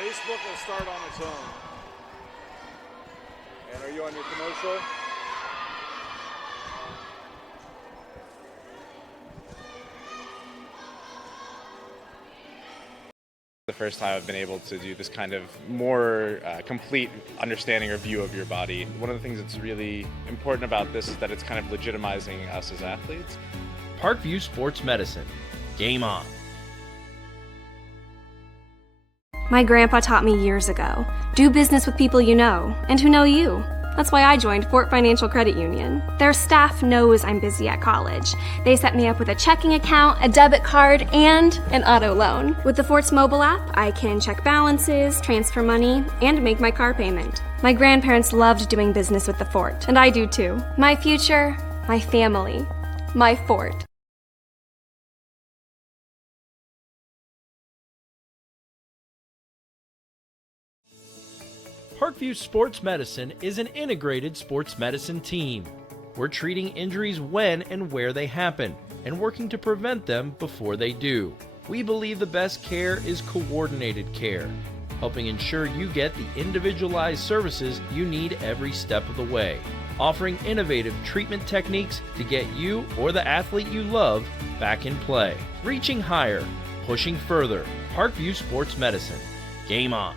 Facebook will start on its own. And are you on your commercial? The first time I've been able to do this kind of more complete understanding or view of your body. One of the things that's really important about this is that it's kind of legitimizing us as athletes. Parkview Sports Medicine. Game on. My grandpa taught me years ago, do business with people you know and who know you. That's why I joined Fort Financial Credit Union. Their staff knows I'm busy at college. They set me up with a checking account, a debit card, and an auto loan. With the Fort's mobile app, I can check balances, transfer money, and make my car payment. My grandparents loved doing business with the Fort, and I do too. My future, my family, my Fort. Parkview Sports Medicine is an integrated sports medicine team. We're treating injuries when and where they happen and working to prevent them before they do. We believe the best care is coordinated care, helping ensure you get the individualized services you need every step of the way, offering innovative treatment techniques to get you or the athlete you love back in play. Reaching higher, pushing further. Parkview Sports Medicine. Game on.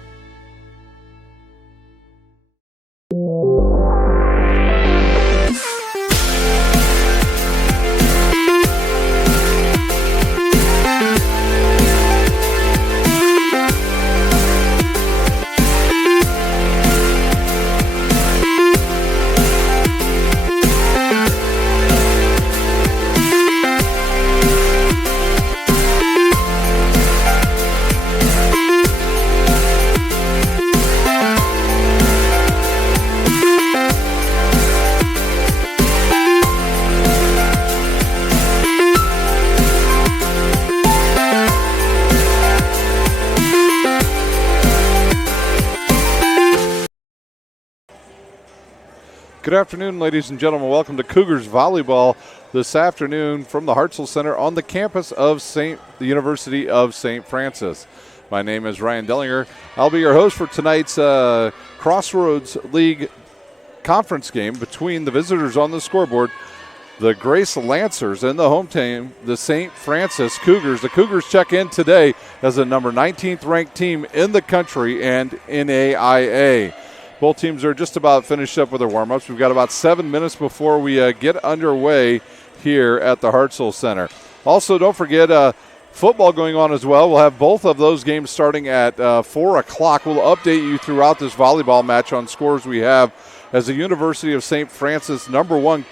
Good afternoon, ladies and gentlemen. Welcome to Cougars Volleyball this afternoon from the Hartzell Center on the campus of the University of St. Francis. My name is Ryan Dellinger. I'll be your host for tonight's Crossroads League conference game between the visitors on the scoreboard, the Grace Lancers, and the home team, the St. Francis Cougars. The Cougars check in today as the number 19th ranked team in the country and NAIA. Both teams are just about finished up with their warm-ups. We've got about 7 minutes before we get underway here at the Hartzell Center. Also, don't forget football going on as well. We'll have both of those games starting at 4 o'clock. We'll update you throughout this volleyball match on scores we have as the University of St. Francis #1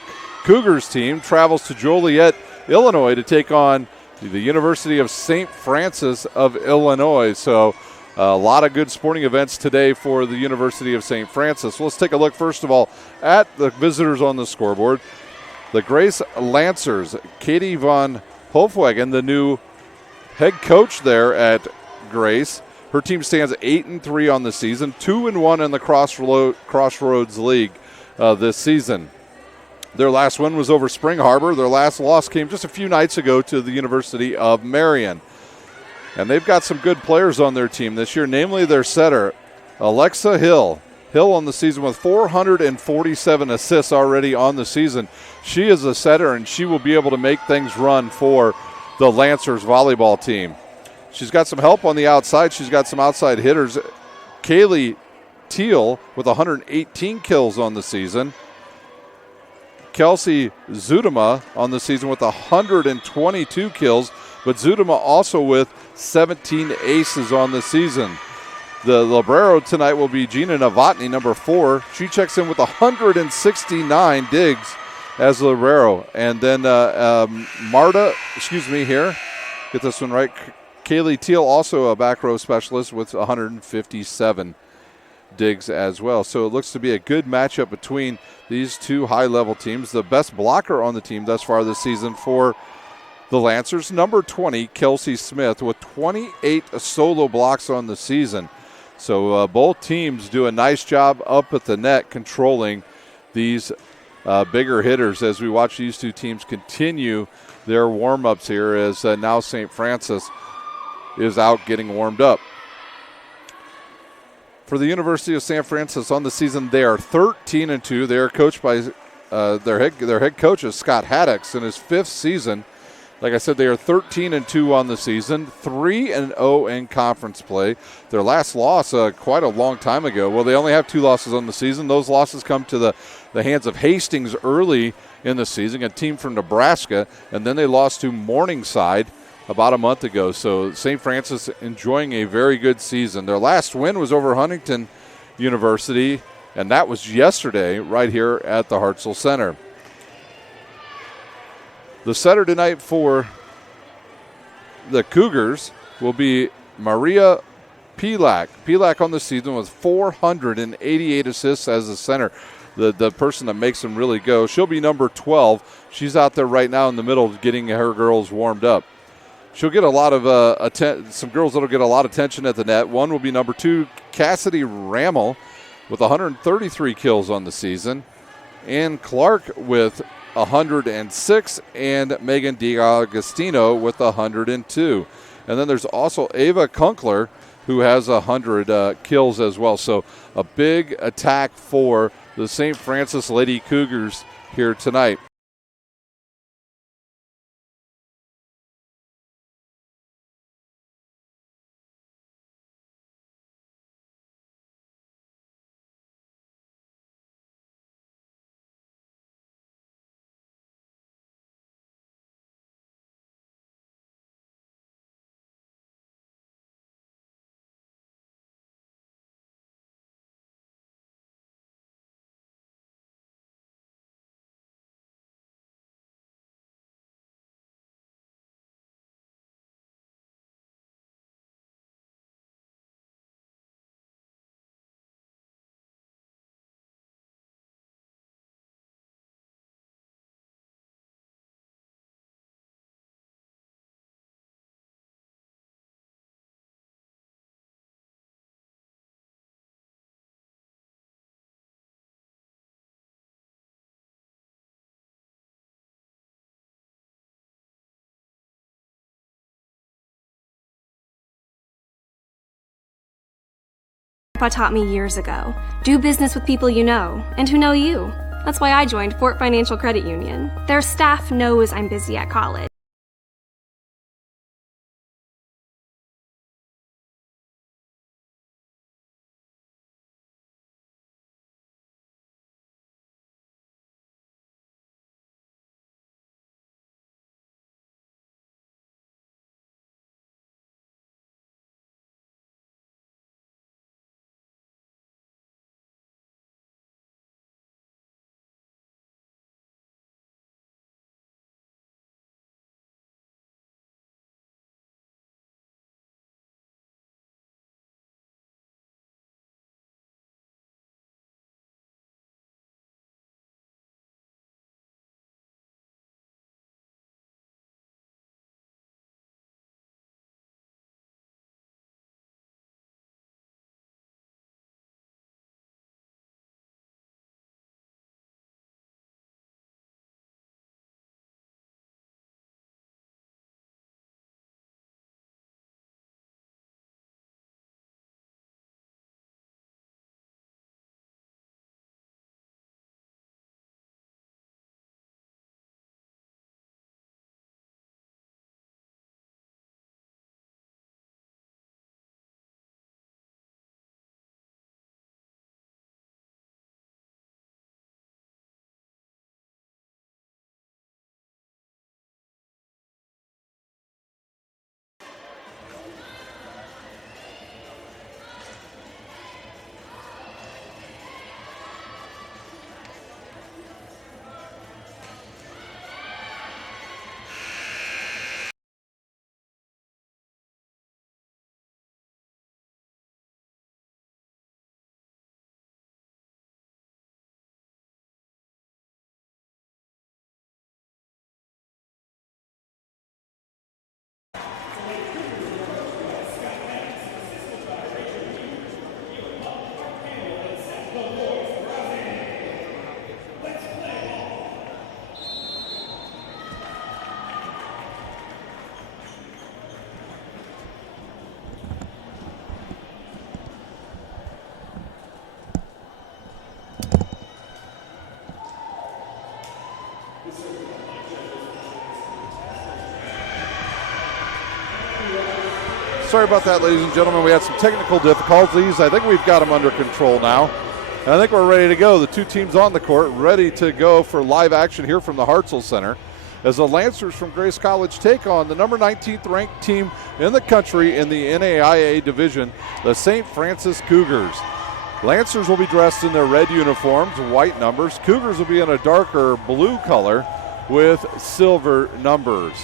Cougars team travels to Joliet, Illinois to take on the University of St. Francis of Illinois. So a lot of good sporting events today for the University of St. Francis. Let's take a look, first of all, at the visitors on the scoreboard. The Grace Lancers, Katie von Hofwagen, the new head coach there at Grace. Her team stands 8-3 on the season, 2-1 in the Crossroads League this season. Their last win was over Spring Harbor. Their last loss came just a few nights ago to the University of Marion. And they've got some good players on their team this year, namely their setter, Alexa Hill. Hill on the season with 447 assists already on the season. She is a setter, and she will be able to make things run for the Lancers volleyball team. She's got some help on the outside. She's got some outside hitters. Kaylee Teal with 118 kills on the season. Kelsey Zudema on the season with 122 kills, but Zudema also with 17 aces on the season. The libero tonight will be Gina Novotny, number 4. She checks in with 169 digs as libero. And then get this one right. Kaylee Teal, also a back row specialist with 157 digs as well. So it looks to be a good matchup between these two high-level teams. The best blocker on the team thus far this season for the Lancers, number 20, Kelsey Smith, with 28 solo blocks on the season. So both teams do a nice job up at the net controlling these bigger hitters as we watch these two teams continue their warm-ups here as now St. Francis is out getting warmed up. For the University of St. Francis on the season, they are 13-2. They are coached by their head coach is Scott Haddix in his 5th season. Like I said, they are 13-2 on the season, 3-0 in conference play. Their last loss quite a long time ago. Well, they only have 2 losses on the season. Those losses come to the hands of Hastings early in the season, a team from Nebraska, and then they lost to Morningside about a month ago. So St. Francis enjoying a very good season. Their last win was over Huntington University, and that was yesterday right here at the Hartzell Center. The Saturday night for the Cougars will be Maria Pilak. Pilak on the season with 488 assists as a center, the person that makes them really go. She'll be number 12. She's out there right now in the middle getting her girls warmed up. She'll get a lot of some girls that will get a lot of attention at the net. One will be number 2, Cassidy Rammel, with 133 kills on the season. Ann Clark with 106, and Megan DiAgostino with 102. And then there's also Ava Kunkler, who has 100 kills as well. So a big attack for the St. Francis Lady Cougars here tonight. Grandpa taught me years ago. Do business with people you know and who know you. That's why I joined Fort Financial Credit Union. Their staff knows I'm busy at college. Sorry about that, ladies and gentlemen. We had some technical difficulties. I think we've got them under control now. And I think we're ready to go. The two teams on the court ready to go for live action here from the Hartzell Center as the Lancers from Grace College take on the number 19th ranked team in the country in the NAIA division, the St. Francis Cougars. Lancers will be dressed in their red uniforms, white numbers. Cougars will be in a darker blue color with silver numbers.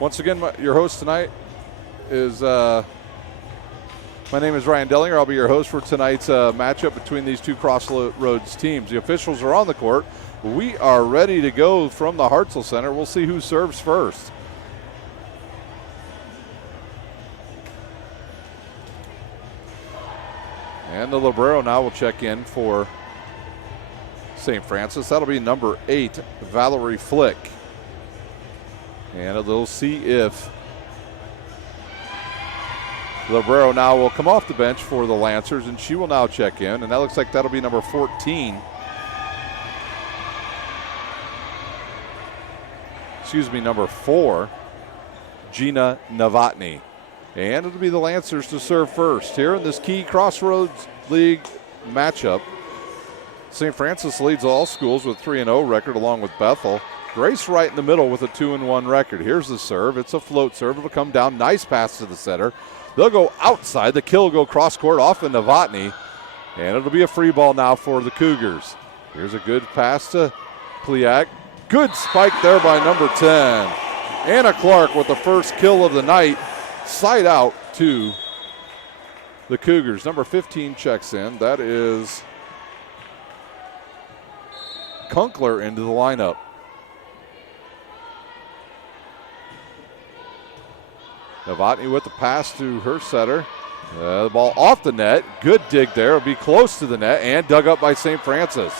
Once again, your host tonight is, my name is Ryan Dellinger. I'll be your host for tonight's matchup between these two Crossroads teams. The officials are on the court. We are ready to go from the Hartzell Center. We'll see who serves first. And the libero now will check in for St. Francis. That'll be number 8, Valerie Flick. And we'll see if libero now will come off the bench for the Lancers, and she will now check in. And that looks like that'll be number 14. Number 4, Gina Novotny. And it'll be the Lancers to serve first here in this key Crossroads League matchup. St. Francis leads all schools with 3-0 record along with Bethel. Grace right in the middle with a 2-1 record. Here's the serve. It's a float serve. It'll come down. Nice pass to the center. They'll go outside. The kill will go cross court off of Novotny. And it'll be a free ball now for the Cougars. Here's a good pass to Pliak. Good spike there by number 10. Anna Clark with the first kill of the night. Side out to the Cougars. Number 15 checks in. That is Kunkler into the lineup. Novotny with the pass to her setter. The ball off the net. Good dig there. It'll be close to the net and dug up by St. Francis.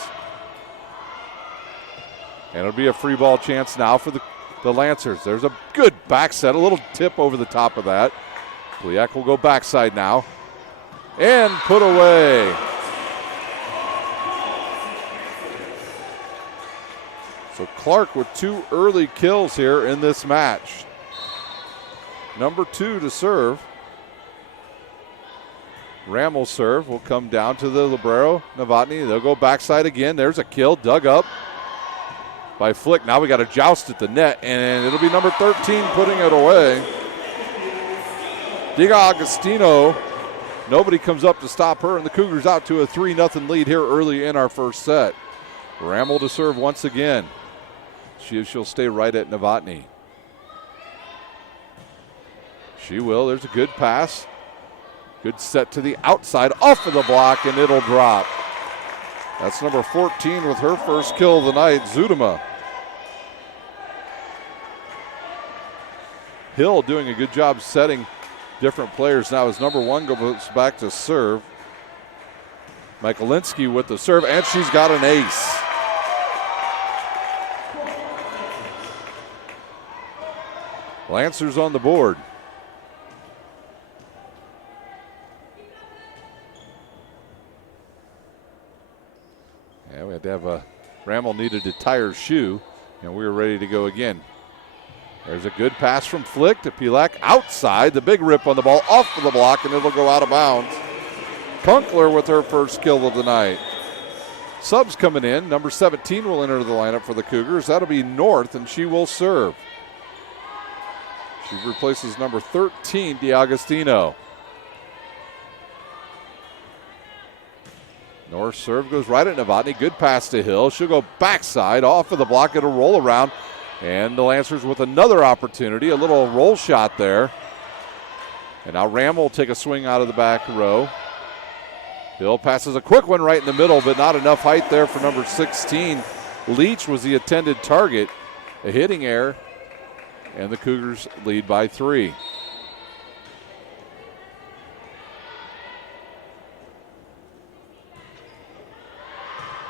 And it'll be a free ball chance now for the Lancers. There's a good back set, a little tip over the top of that. Pliak will go backside now and put away. So Clark with 2 early kills here in this match. Number 2 to serve. Rammel's serve will come down to the libero, Novotny. They'll go backside again. There's a kill, dug up by Flick. Now we got a joust at the net, and it'll be number 13 putting it away. Diga Agostino. Nobody comes up to stop her, and the Cougars out to a 3-0 lead here early in our first set. Rammel to serve once again. She'll stay right at Novotny. She will. There's a good pass. Good set to the outside, off of the block, and it'll drop. That's number 14 with her first kill of the night, Zudema. Hill doing a good job setting different players now as number 1 goes back to serve. Michaelinsky with the serve, and she's got an ace. Lancers on the board. Yeah, we had to have a Rammel needed to tie her shoe, and we were ready to go again. There's a good pass from Flick to Pilak outside. The big rip on the ball off of the block, and it'll go out of bounds. Kunkler with her first kill of the night. Subs coming in. Number 17 will enter the lineup for the Cougars. That'll be North, and she will serve. She replaces number 13, D'Agostino. North serve goes right at Novotny. Good pass to Hill. She'll go backside off of the block. It'll roll around. And the Lancers with another opportunity. A little roll shot there. And now Rammel will take a swing out of the back row. Hill passes a quick one right in the middle, but not enough height there for number 16. Leach was the intended target. A hitting error. And the Cougars lead by 3.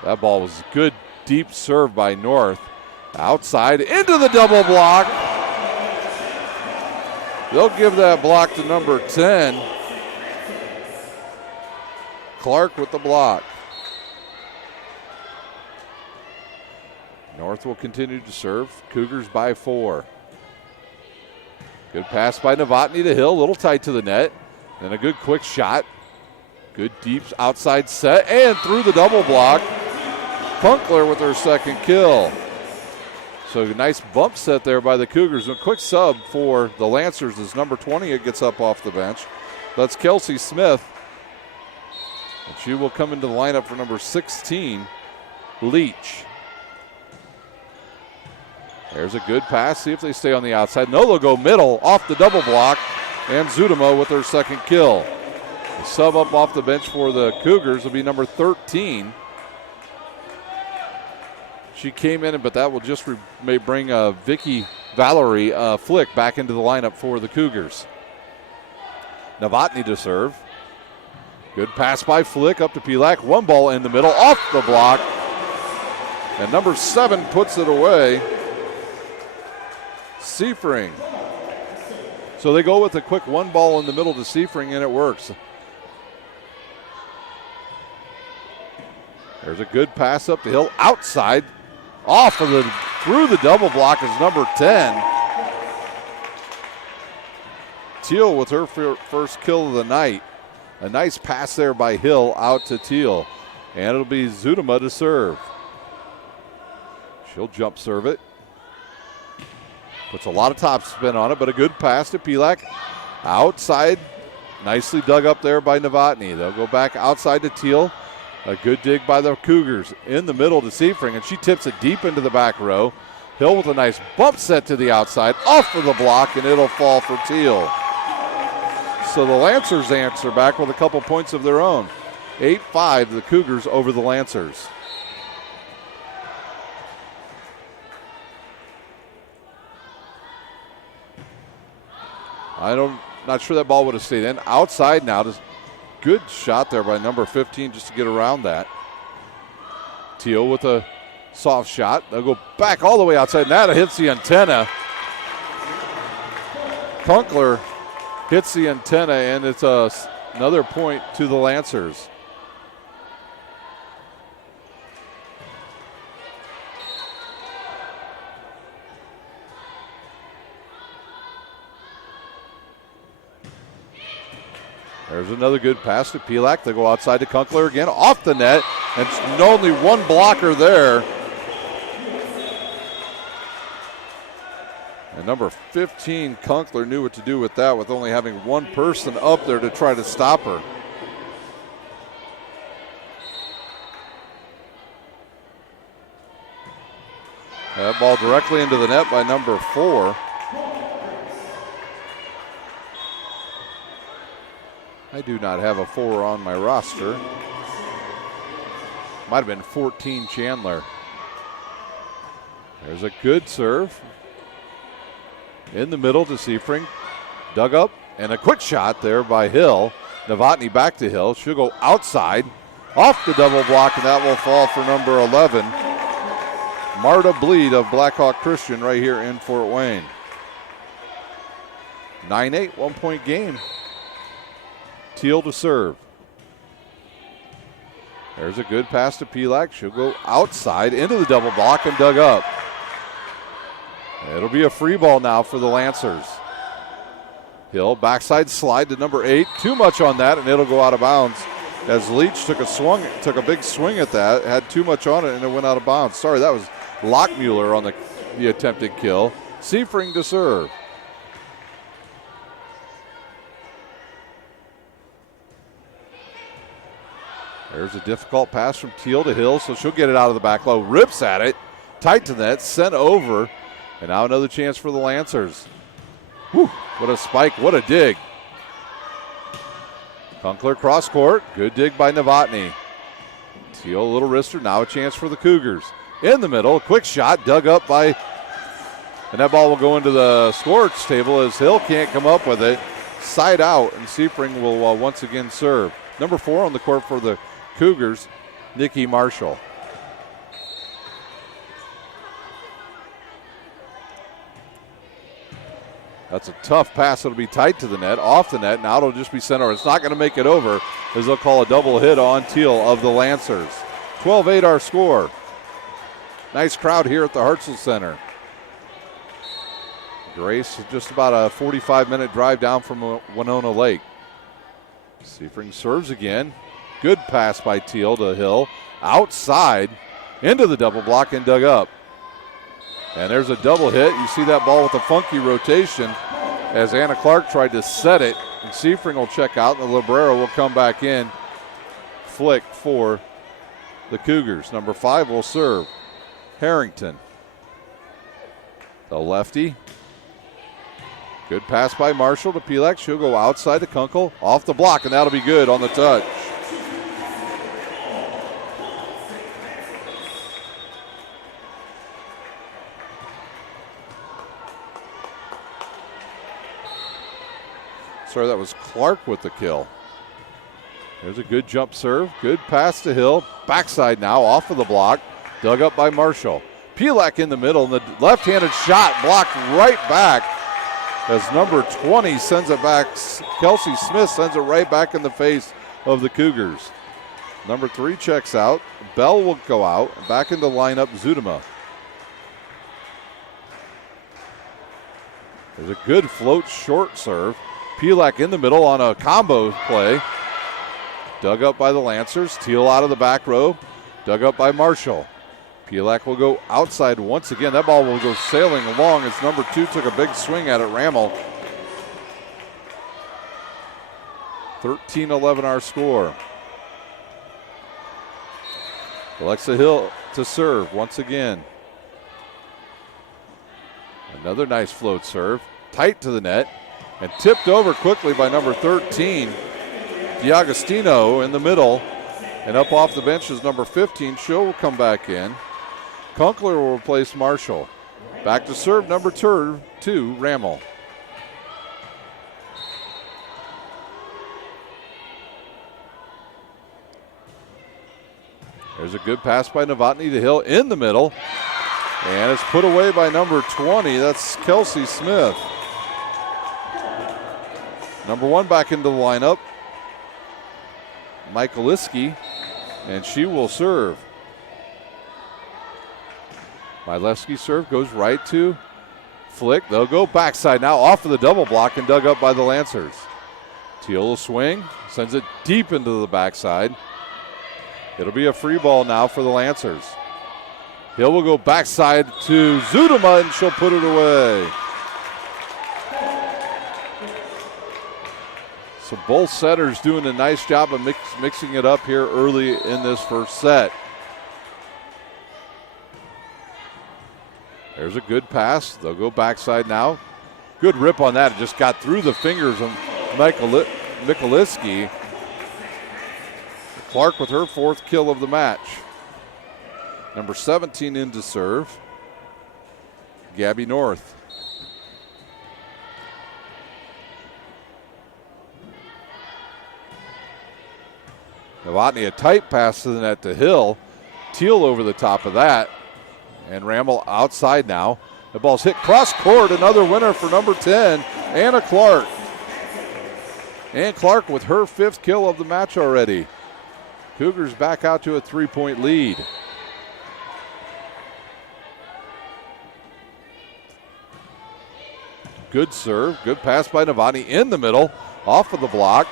That ball was a good deep serve by North. Outside into the double block. They'll give that block to number 10. Clark with the block. North will continue to serve. Cougars by 4. Good pass by Novotny to Hill, a little tight to the net. And a good quick shot. Good deep outside set and through the double block. Funkler with her second kill. So a nice bump set there by the Cougars. A quick sub for the Lancers as number 20 it gets up off the bench. That's Kelsey Smith. And she will come into the lineup for number 16, Leach. There's a good pass. See if they stay on the outside. No, they'll go middle off the double block. And Zudema with her second kill. The sub up off the bench for the Cougars will be number 13. She came in, but that will just may bring Vicky Valerie Flick back into the lineup for the Cougars. Novotny to serve. Good pass by Flick up to Pilak. One ball in the middle, off the block. And number 7 puts it away. Seifring. So they go with a quick one ball in the middle to Seifring, and it works. There's a good pass up the hill, outside, off of through the double block is number 10. Teal with her first kill of the night. A nice pass there by Hill out to Teal. And it'll be Zudema to serve. She'll jump serve it. Puts a lot of top spin on it, but a good pass to Pilak. Outside, nicely dug up there by Novotny. They'll go back outside to Teal. A good dig by the Cougars in the middle to Seifring, and she tips it deep into the back row. Hill with a nice bump set to the outside, off of the block, and it'll fall for Teal. So the Lancers answer back with a couple points of their own. 8-5, the Cougars over the Lancers. Not sure that ball would have stayed in. Outside now. Just good shot there by number 15 just to get around that. Teal with a soft shot. They'll go back all the way outside. And that hits the antenna. Kunkler hits the antenna, and it's another point to the Lancers. There's another good pass to Pilak. They go outside to Kunkler again, off the net, and only one blocker there. And number 15, Kunkler, knew what to do with that, with only having one person up there to try to stop her. That ball directly into the net by number 4. I do not have a 4 on my roster. Might have been 14, Chandler. There's a good serve. In the middle to Seifring. Dug up, and a quick shot there by Hill. Novotny back to Hill. She'll go outside, off the double block, and that will fall for number 11. Marta Bleed of Blackhawk Christian right here in Fort Wayne. 9-8, 1-point game. Teal to serve. There's a good pass to Pilak. She'll go outside into the double block and dug up. It'll be a free ball now for the Lancers. Hill backside slide to number 8. Too much on that, and it'll go out of bounds as Leach took a big swing at that, had too much on it, and it went out of bounds. Sorry, that was Lockmuller on the attempted kill. Seifring to serve. There's a difficult pass from Teal to Hill, so she'll get it out of the back low. Rips at it, tight to net, sent over. And now another chance for the Lancers. Whew, what a spike, what a dig. Kunkler cross court, good dig by Novotny. Teal, a little wrister, now a chance for the Cougars. In the middle, a quick shot, dug up by, and that ball will go into the scorers table as Hill can't come up with it. Side out, and Seifring will once again serve. Number 4 on the court for the Cougars, Nikki Marshall. That's a tough pass. It'll be tight to the net, off the net. Now it'll just be sent over. It's not going to make it over as they'll call a double hit on Teal of the Lancers. 12-8 our score. Nice crowd here at the Hartzell Center. Grace, just about a 45-minute drive down from Winona Lake. Seifring serves again. Good pass by Teal to Hill. Outside, into the double block and dug up. And there's a double hit. You see that ball with a funky rotation as Anna Clark tried to set it. And Seifring will check out, and the Librero will come back in. Flick for the Cougars. Number 5 will serve. Harrington. The lefty. Good pass by Marshall to Pelek. She'll go outside to Kunkel. Off the block, and that'll be good on the touch. Sorry, that was Clark with the kill. There's a good jump serve. Good pass to Hill. Backside now, off of the block. Dug up by Marshall. Pelek in the middle, and the left-handed shot blocked right back as number 20 sends it back. Kelsey Smith sends it right back in the face of the Cougars. Number 3 checks out. Bell will go out. Back into lineup, Zudema. There's a good float short serve. Pelek in the middle on a combo play. Dug up by the Lancers. Teal out of the back row. Dug up by Marshall. Pelek will go outside once again. That ball will go sailing along as number 2 took a big swing at it, Rammel. 13-11 our score. Alexa Hill to serve once again. Another nice float serve. Tight to the net and tipped over quickly by number 13. D'Agostino in the middle. And up off the bench is number 15. She'll come back in. Kunkler will replace Marshall. Back to serve number 2, Rammel. There's a good pass by Novotny to Hill in the middle. And it's put away by number 20. That's Kelsey Smith. Number 1 back into the lineup. Michaeliski. And she will serve. Mileski serve goes right to Flick. They'll go backside now off of the double block and dug up by the Lancers. Teal will swing, sends it deep into the backside. It'll be a free ball now for the Lancers. Hill will go backside to Zudema and she'll put it away. So both setters doing a nice job of mixing it up here early in this first set. There's a good pass. They'll go backside now. Good rip on that. It just got through the fingers of Michaeliski. Clark with her 4th kill of the match. Number 17 in to serve. Gabby North. Novotny, a tight pass to the net to Hill. Teal over the top of that. And Rammel outside now. The ball's hit cross court. Another winner for number 10, Anna Clark. Ann Clark with her 5th kill of the match already. Cougars back out to a 3-point lead. Good serve. Good pass by Novotny in the middle. Off of the block.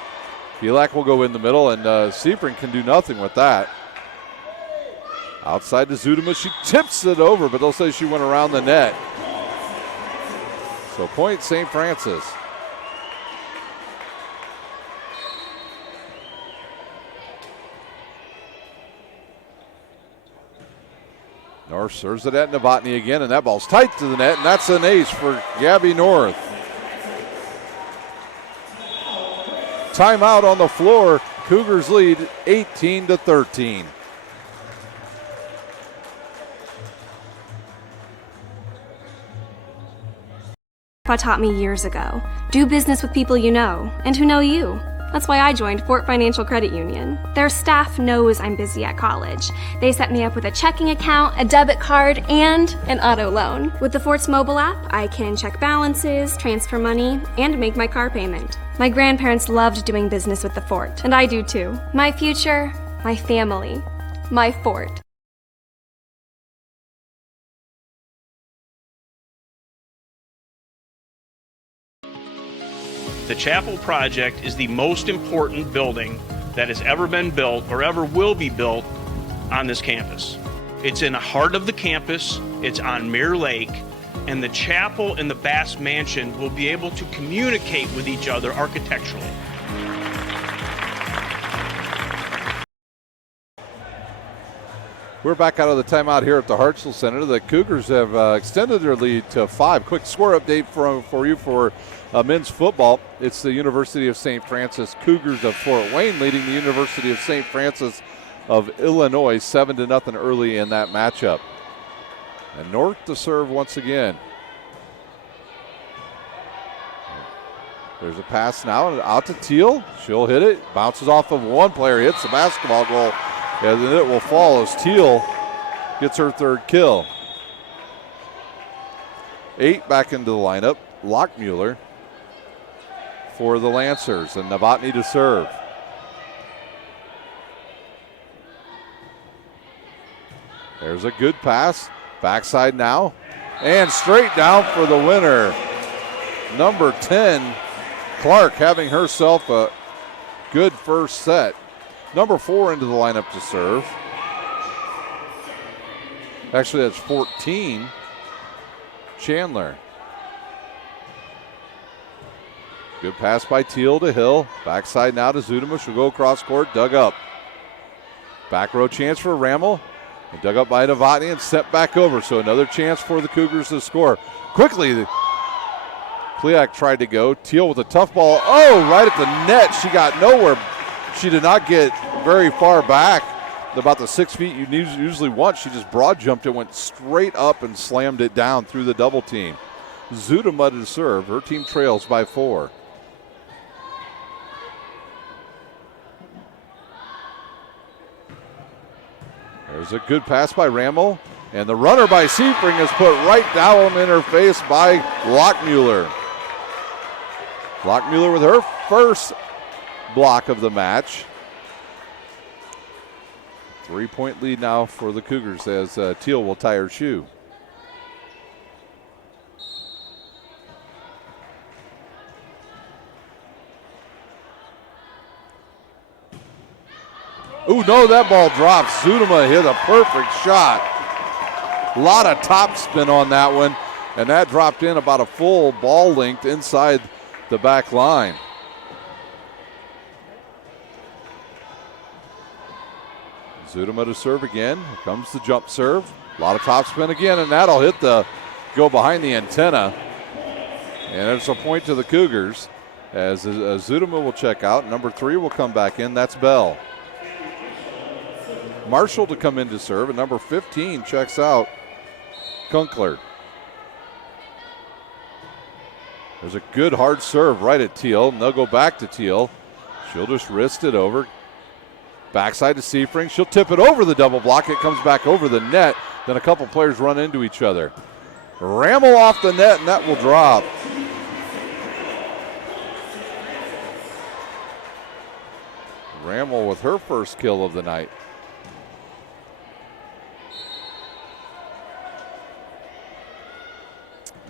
Pelek will go in the middle, and Seifring can do nothing with that. Outside to Zudema. She tips it over, but they'll say she went around the net. So point St. Francis. North serves it at Novotny again, and that ball's tight to the net, and that's an ace for Gabby North. Timeout on the floor. Cougars lead 18-13. Grandpa taught me years ago, do business with people you know and who know you. That's why I joined Fort Financial Credit Union. Their staff knows I'm busy at college. They set me up with a checking account, a debit card, and an auto loan. With the Fort's mobile app, I can check balances, transfer money, and make my car payment. My grandparents loved doing business with the Fort, and I do too. My future, my family, my Fort. The Chapel project is the most important building that has ever been built or ever will be built on this campus. It's in the heart of the campus, it's on Mirror Lake, and the chapel and the Bass Mansion will be able to communicate with each other architecturally. We're back out of the timeout here at the Hartsell Center. The Cougars have extended their lead to 5. Quick score update for you for men's football. It's the University of St. Francis Cougars of Fort Wayne leading the University of St. Francis of Illinois 7-0 early in that matchup. And North to serve once again. There's a pass now and out to Teal. She'll hit it. Bounces off of one player, hits the basketball goal. And then it will fall as Teal gets her third kill. 8 back into the lineup. Lockmuller for the Lancers, and Novotny to serve. There's a good pass. Backside now. And straight down for the winner. Number 10, Clark, having herself a good first set. Number 4 into the lineup to serve. Actually, that's 14. Chandler. Good pass by Teal to Hill. Backside now to Zudema. She'll go across court. Dug up. Back row chance for Rammel. And dug up by Novotny and sent back over. So another chance for the Cougars to score. Quickly, Pliak tried to go. Teal with a tough ball. Oh, right at the net. She got nowhere. She did not get very far back, about the 6 feet you usually want. She just broad jumped it, went straight up and slammed it down through the double team. Zudema to serve. Her team trails by 4. There's a good pass by Rammel, and the runner by Seifring is put right down in her face by Lockmuller. Lockmuller with her first block of the match. 3-point lead now for the Cougars as Teal will tie her shoe. Ooh, no, that ball drops. Zudema hit a perfect shot. A lot of top spin on that one, and that dropped in about a full ball length inside the back line. Zudema to serve again. Here comes the jump serve. A lot of top spin again, and that'll go behind the antenna. And it's a point to the Cougars as Zudema will check out. Number 3 will come back in. That's Bell. Marshall to come in to serve, and number 15 checks out. Kunkler. There's a good hard serve right at Teal, and they'll go back to Teal. She'll just wrist it over. Backside to Seifring. She'll tip it over the double block. It comes back over the net. Then a couple players run into each other. Rammel off the net, and that will drop. Rammel with her first kill of the night.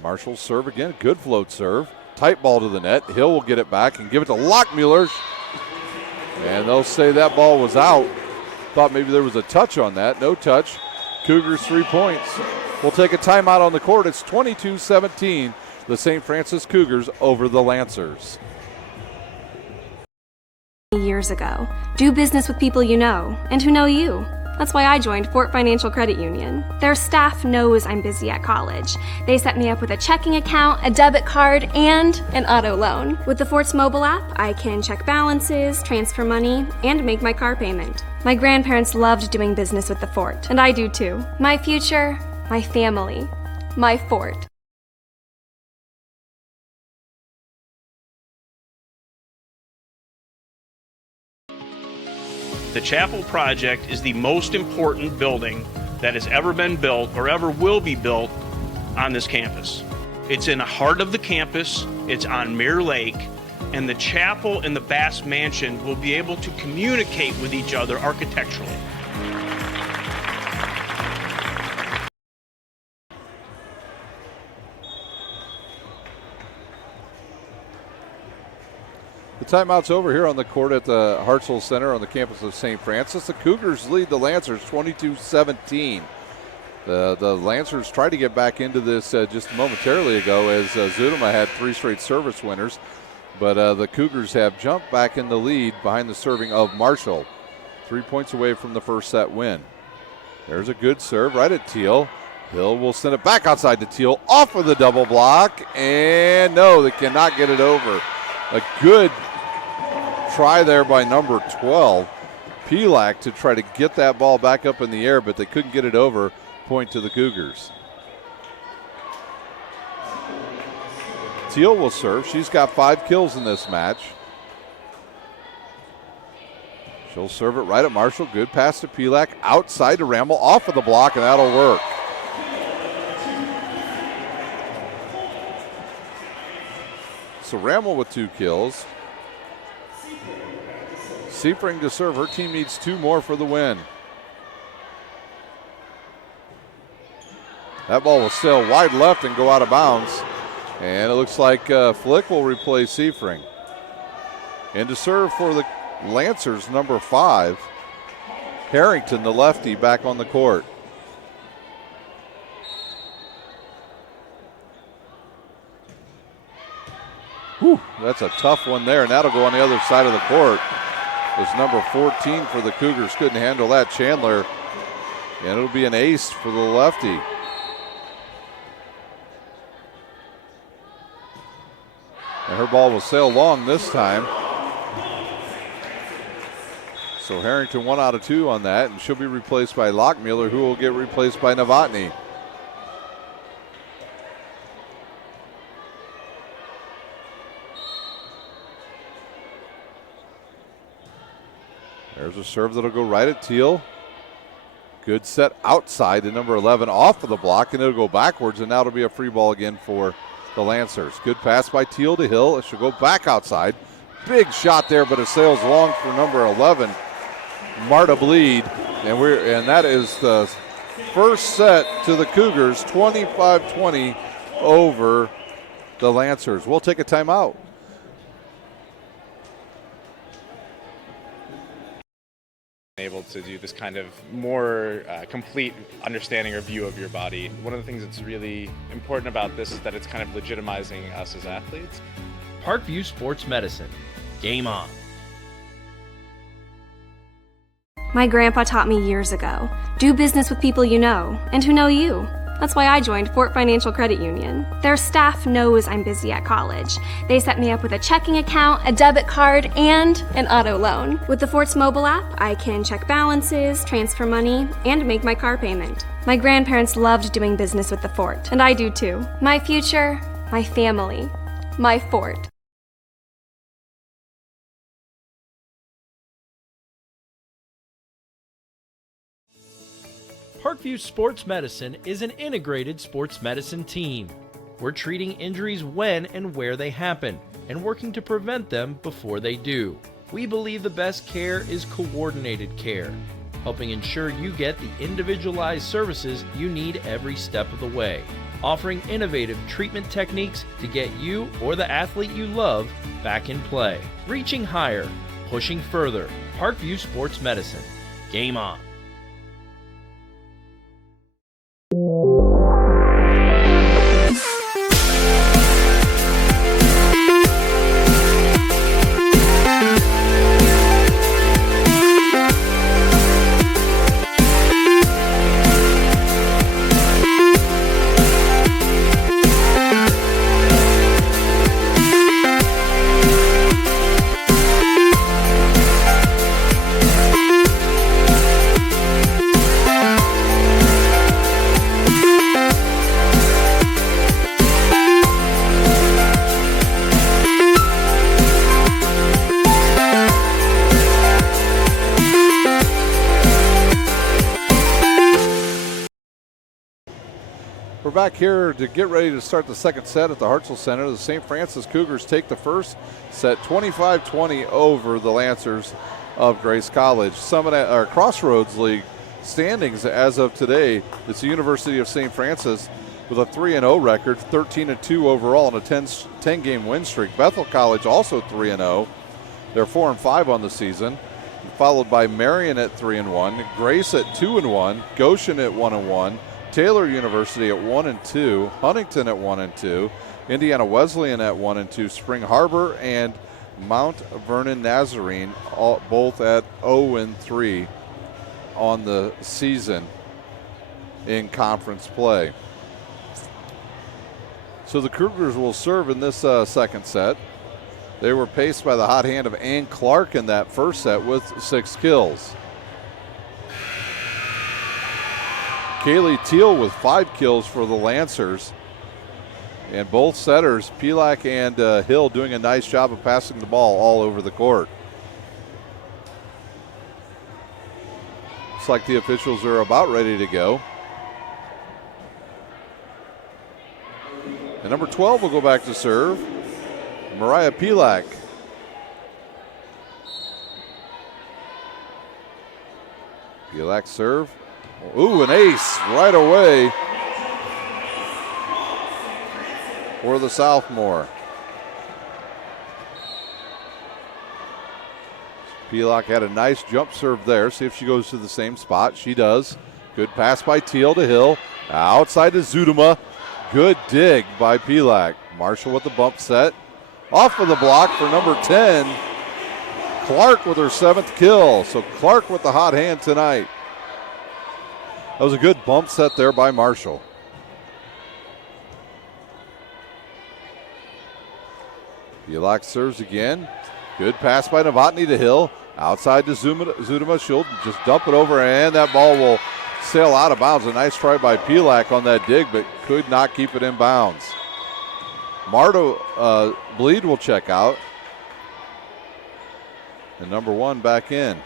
Marshall serve again. Good float serve. Tight ball to the net. Hill will get it back and give it to Lockmuller. And they'll say that ball was out. Thought maybe there was a touch on that. No touch. Cougars 3 points. We'll take a timeout on the court. It's 22-17. The St. Francis Cougars over the Lancers. Years ago, do business with people you know and who know you. That's why I joined Fort Financial Credit Union. Their staff knows I'm busy at college. They set me up with a checking account, a debit card, and an auto loan. With the Fort's mobile app, I can check balances, transfer money, and make my car payment. My grandparents loved doing business with the Fort, and I do too. My future, my family, my Fort. The Chapel project is the most important building that has ever been built or ever will be built on this campus. It's in the heart of the campus, it's on Mirror Lake, and the chapel and the Bass Mansion will be able to communicate with each other architecturally. Timeout's over here on the court at the Hartsell Center on the campus of St. Francis. The Cougars lead the Lancers 22-17. The Lancers tried to get back into this just momentarily ago as Zudema had 3 straight service winners. But the Cougars have jumped back in the lead behind the serving of Marshall. 3 points away from the first set win. There's a good serve right at Teal. Hill will send it back outside to Teal, off of the double block, and no, they cannot get it over. A good try there by number 12, Pelak, to try to get that ball back up in the air, but they couldn't get it over. Point to the Cougars. Teal will serve. She's got 5 kills in this match. She'll serve it right at Marshall. Good pass to Pelak, outside to Ramble, off of the block, and that'll work. So Ramble with 2 kills. Seifring to serve. Her team needs 2 more for the win. That ball will sail wide left and go out of bounds. And it looks like Flick will replace Seifring. And to serve for the Lancers, number 5, Harrington, the lefty, back on the court. Whew, that's a tough one there, and that'll go on the other side of the court. As number 14 for the Cougars couldn't handle that, Chandler. And it'll be an ace for the lefty. And her ball will sail long this time. So Harrington 1 out of 2 on that, and she'll be replaced by Lockmuller, who will get replaced by Novotny. There's a serve that'll go right at Teal. Good set outside to number 11, off of the block, and it'll go backwards, and now it'll be a free ball again for the Lancers. Good pass by Teal to Hill. It should go back outside. Big shot there, but it sails long for number 11, Marta Bleed. And that is the first set to the Cougars, 25-20 over the Lancers. We'll take a timeout. Able to do this kind of more complete understanding or view of your body. One of the things that's really important about this is that it's kind of legitimizing us as athletes. Parkview Sports Medicine. Game on. My grandpa taught me years ago, do business with people you know and who know you. That's why I joined Fort Financial Credit Union. Their staff knows I'm busy at college. They set me up with a checking account, a debit card, and an auto loan. With the Fort's mobile app, I can check balances, transfer money, and make my car payment. My grandparents loved doing business with the Fort, and I do too. My future, my family, my Fort. Parkview Sports Medicine is an integrated sports medicine team. We're treating injuries when and where they happen and working to prevent them before they do. We believe the best care is coordinated care, helping ensure you get the individualized services you need every step of the way, offering innovative treatment techniques to get you or the athlete you love back in play. Reaching higher, pushing further. Parkview Sports Medicine. Game on. We're back here to get ready to start the second set at the Hartsell Center. The St. Francis Cougars take the first set 25-20 over the Lancers of Grace College. Crossroads League standings as of today, it's the University of St. Francis with a 3-0 record, 13-2 overall, and a 10-game win streak. Bethel College also 3-0. They're 4-5 on the season, followed by Marion at 3-1, Grace at 2-1, Goshen at 1-1, Taylor University at 1-2, Huntington at 1-2, Indiana Wesleyan at 1-2, Spring Harbor and Mount Vernon Nazarene both at 0-3 on the season in conference play. So the Cougars will serve in this second set. They were paced by the hot hand of Ann Clark in that first set with 6 kills. Kaylee Teal with 5 kills for the Lancers. And both setters, Pelak and Hill, doing a nice job of passing the ball all over the court. Looks like the officials are about ready to go. And number 12 will go back to serve, Mariah Pelak. Pelak serve. Ooh, an ace right away for the sophomore. Pelak had a nice jump serve there. See if she goes to the same spot. She does. Good pass by Teal to Hill. Outside to Zudema. Good dig by Pelak. Marshall with the bump set. Off of the block for number 10. Clark with her 7th kill. So Clark with the hot hand tonight. That was a good bump set there by Marshall. Pelak serves again. Good pass by Novotny to Hill. Outside to Zudema. She'll just dump it over, and that ball will sail out of bounds. A nice try by Pelak on that dig, but could not keep it in bounds. Marta Bleed will check out. And number 1 back in.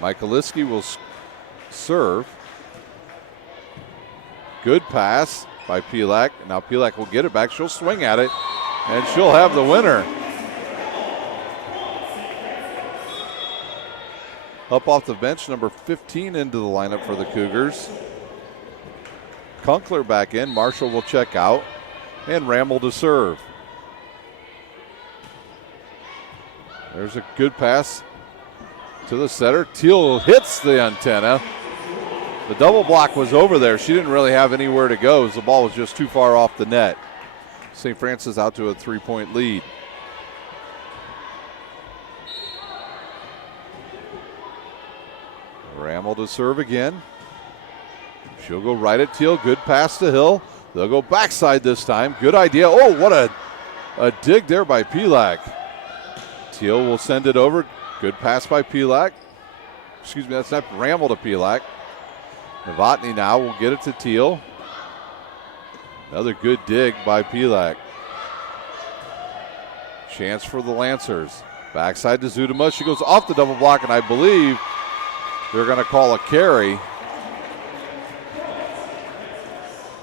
Michaeliski will serve. Good pass by Pelak. Now Pelak will get it back. She'll swing at it, and she'll have the winner. Up off the bench, number 15 into the lineup for the Cougars. Kunkler back in. Marshall will check out. And Rammel to serve. There's a good pass to the setter. Teal hits the antenna. The double block was over there. She didn't really have anywhere to go as the ball was just too far off the net. St. Francis out to a 3-point lead. Rammel to serve again. She'll go right at Teal. Good pass to Hill. They'll go backside this time. Good idea. Oh, what a dig there by Pelak. Teal will send it over. Good pass by Pelak. Excuse me, that's not Rammel to Pelak. Novotny now will get it to Teal. Another good dig by Pelak. Chance for the Lancers. Backside to Zudema. She goes off the double block, and I believe they're going to call a carry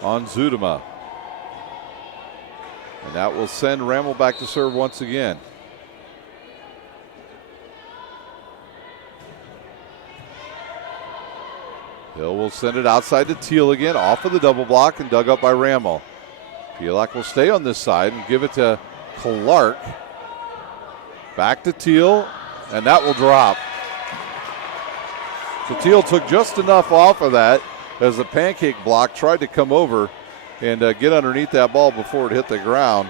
on Zudema. And that will send Rammel back to serve once again. Hill will send it outside to Teal again, off of the double block and dug up by Rammel. Pelak will stay on this side and give it to Clark. Back to Teal, and that will drop. So Teal took just enough off of that as the pancake block tried to come over and get underneath that ball before it hit the ground,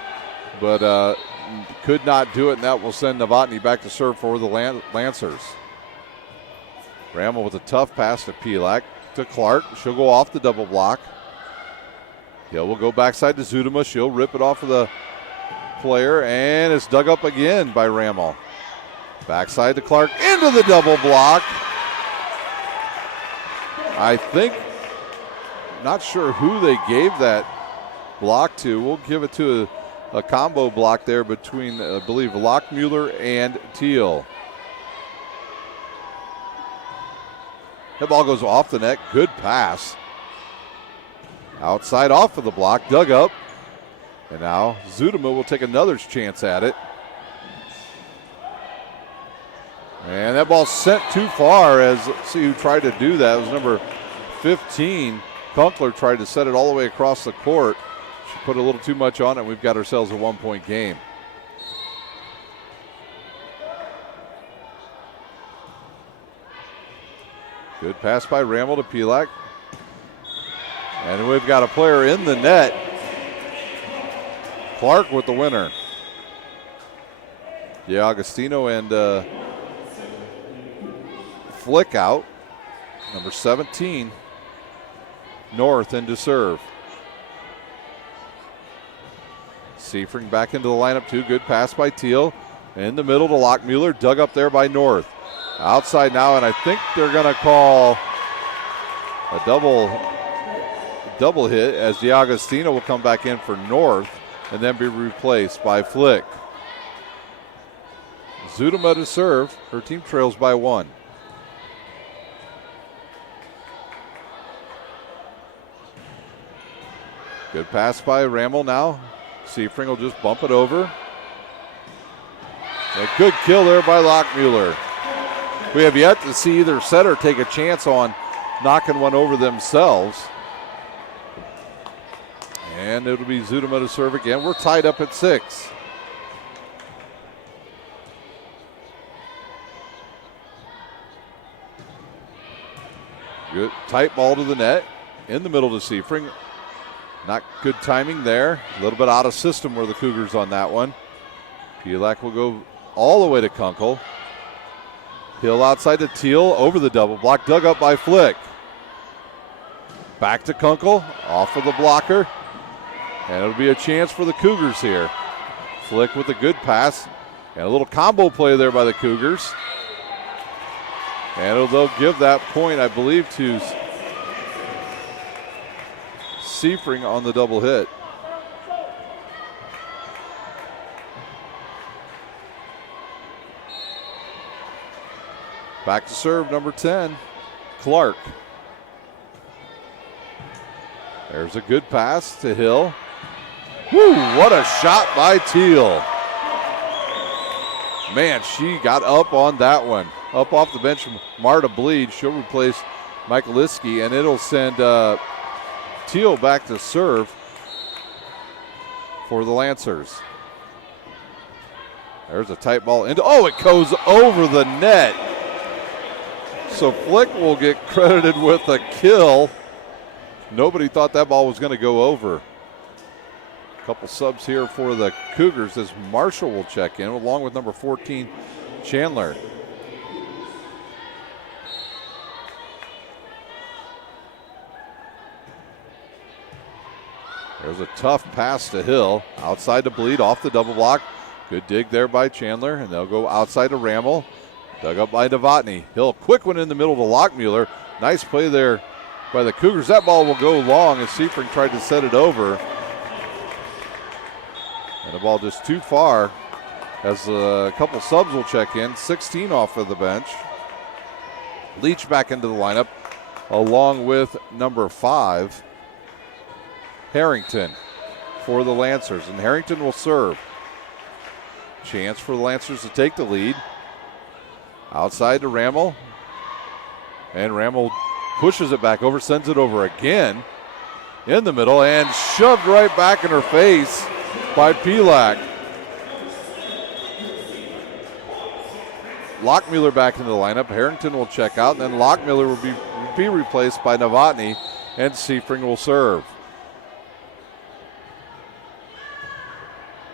but could not do it, and that will send Novotny back to serve for the Lancers. Rammel with a tough pass to Pelak to Clark. She'll go off the double block. Hill will go backside to Zudema. She'll rip it off of the player, and it's dug up again by Rammel. Backside to Clark into the double block. I think, not sure who they gave that block to. We'll give it to a combo block there between, I believe, Lockmuller and Teal. That ball goes off the net. Good pass. Outside off of the block. Dug up. And now Zudema will take another chance at it. And that ball sent too far as, let's see who tried to do that. It was number 15. Kunkler tried to set it all the way across the court. She put a little too much on it, and we've got ourselves a 1-point game. Good pass by Ramel to Pelak. And we've got a player in the net. Clark with the winner. D'Agostino and Flick out. Number 17, North in to serve. Seifring back into the lineup too. Good pass by Teal. In the middle to Lockmuller. Dug up there by North. Outside now, and I think they're going to call a double hit as D'Agostino will come back in for North and then be replaced by Flick. Zudema to serve. Her team trails by 1. Good pass by Ramel now. Seifring will just bump it over. A good kill there by Lockmuller. We have yet to see either setter take a chance on knocking one over themselves. And it'll be Zudema to serve again. We're tied up at 6. Good tight ball to the net. In the middle to Seifring. Not good timing there. A little bit out of system were the Cougars on that one. Pelak will go all the way to Kunkel. Hill outside to Teal, over the double block, dug up by Flick. Back to Kunkel, off of the blocker. And it'll be a chance for the Cougars here. Flick with a good pass. And a little combo play there by the Cougars. And they'll give that point, I believe, to Seifring on the double hit. Back to serve, number 10, Clark. There's a good pass to Hill. Woo, what a shot by Teal. Man, she got up on that one. Up off the bench from Marta Bleed. She'll replace Michael Liskey, and it'll send Teal back to serve for the Lancers. There's a tight ball into, it goes over the net. So Flick will get credited with a kill. Nobody thought that ball was going to go over. A couple subs here for the Cougars as Marshall will check in along with number 14, Chandler. There's a tough pass to Hill. Outside to Bleed, off the double block. Good dig there by Chandler, and they'll go outside to Ramel. Dug up by Novotny. Hill, quick one in the middle to Lockmuller. Nice play there by the Cougars. That ball will go long as Seifring tried to set it over. And the ball just too far as a couple subs will check in. 16 off of the bench. Leach back into the lineup along with number 5, Harrington for the Lancers. And Harrington will serve. Chance for the Lancers to take the lead. Outside to Ramel. And Ramel pushes it back over, sends it over again in the middle, and shoved right back in her face by Pelak. Lockmuller back into the lineup. Harrington will check out, and then Lockmuller will be replaced by Novotny, and Seifring will serve.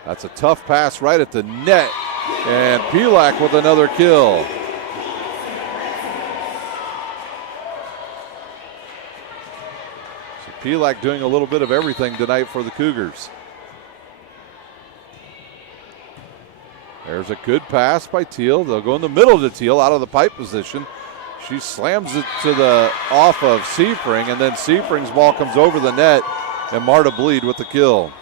That's a tough pass right at the net, and Pelak with another kill. Pelak doing a little bit of everything tonight for the Cougars. There's a good pass by Teal. They'll go in the middle to Teal out of the pipe position. She slams it to the off of Seifring, and then Seifring's ball comes over the net, and Marta Bleed with the kill.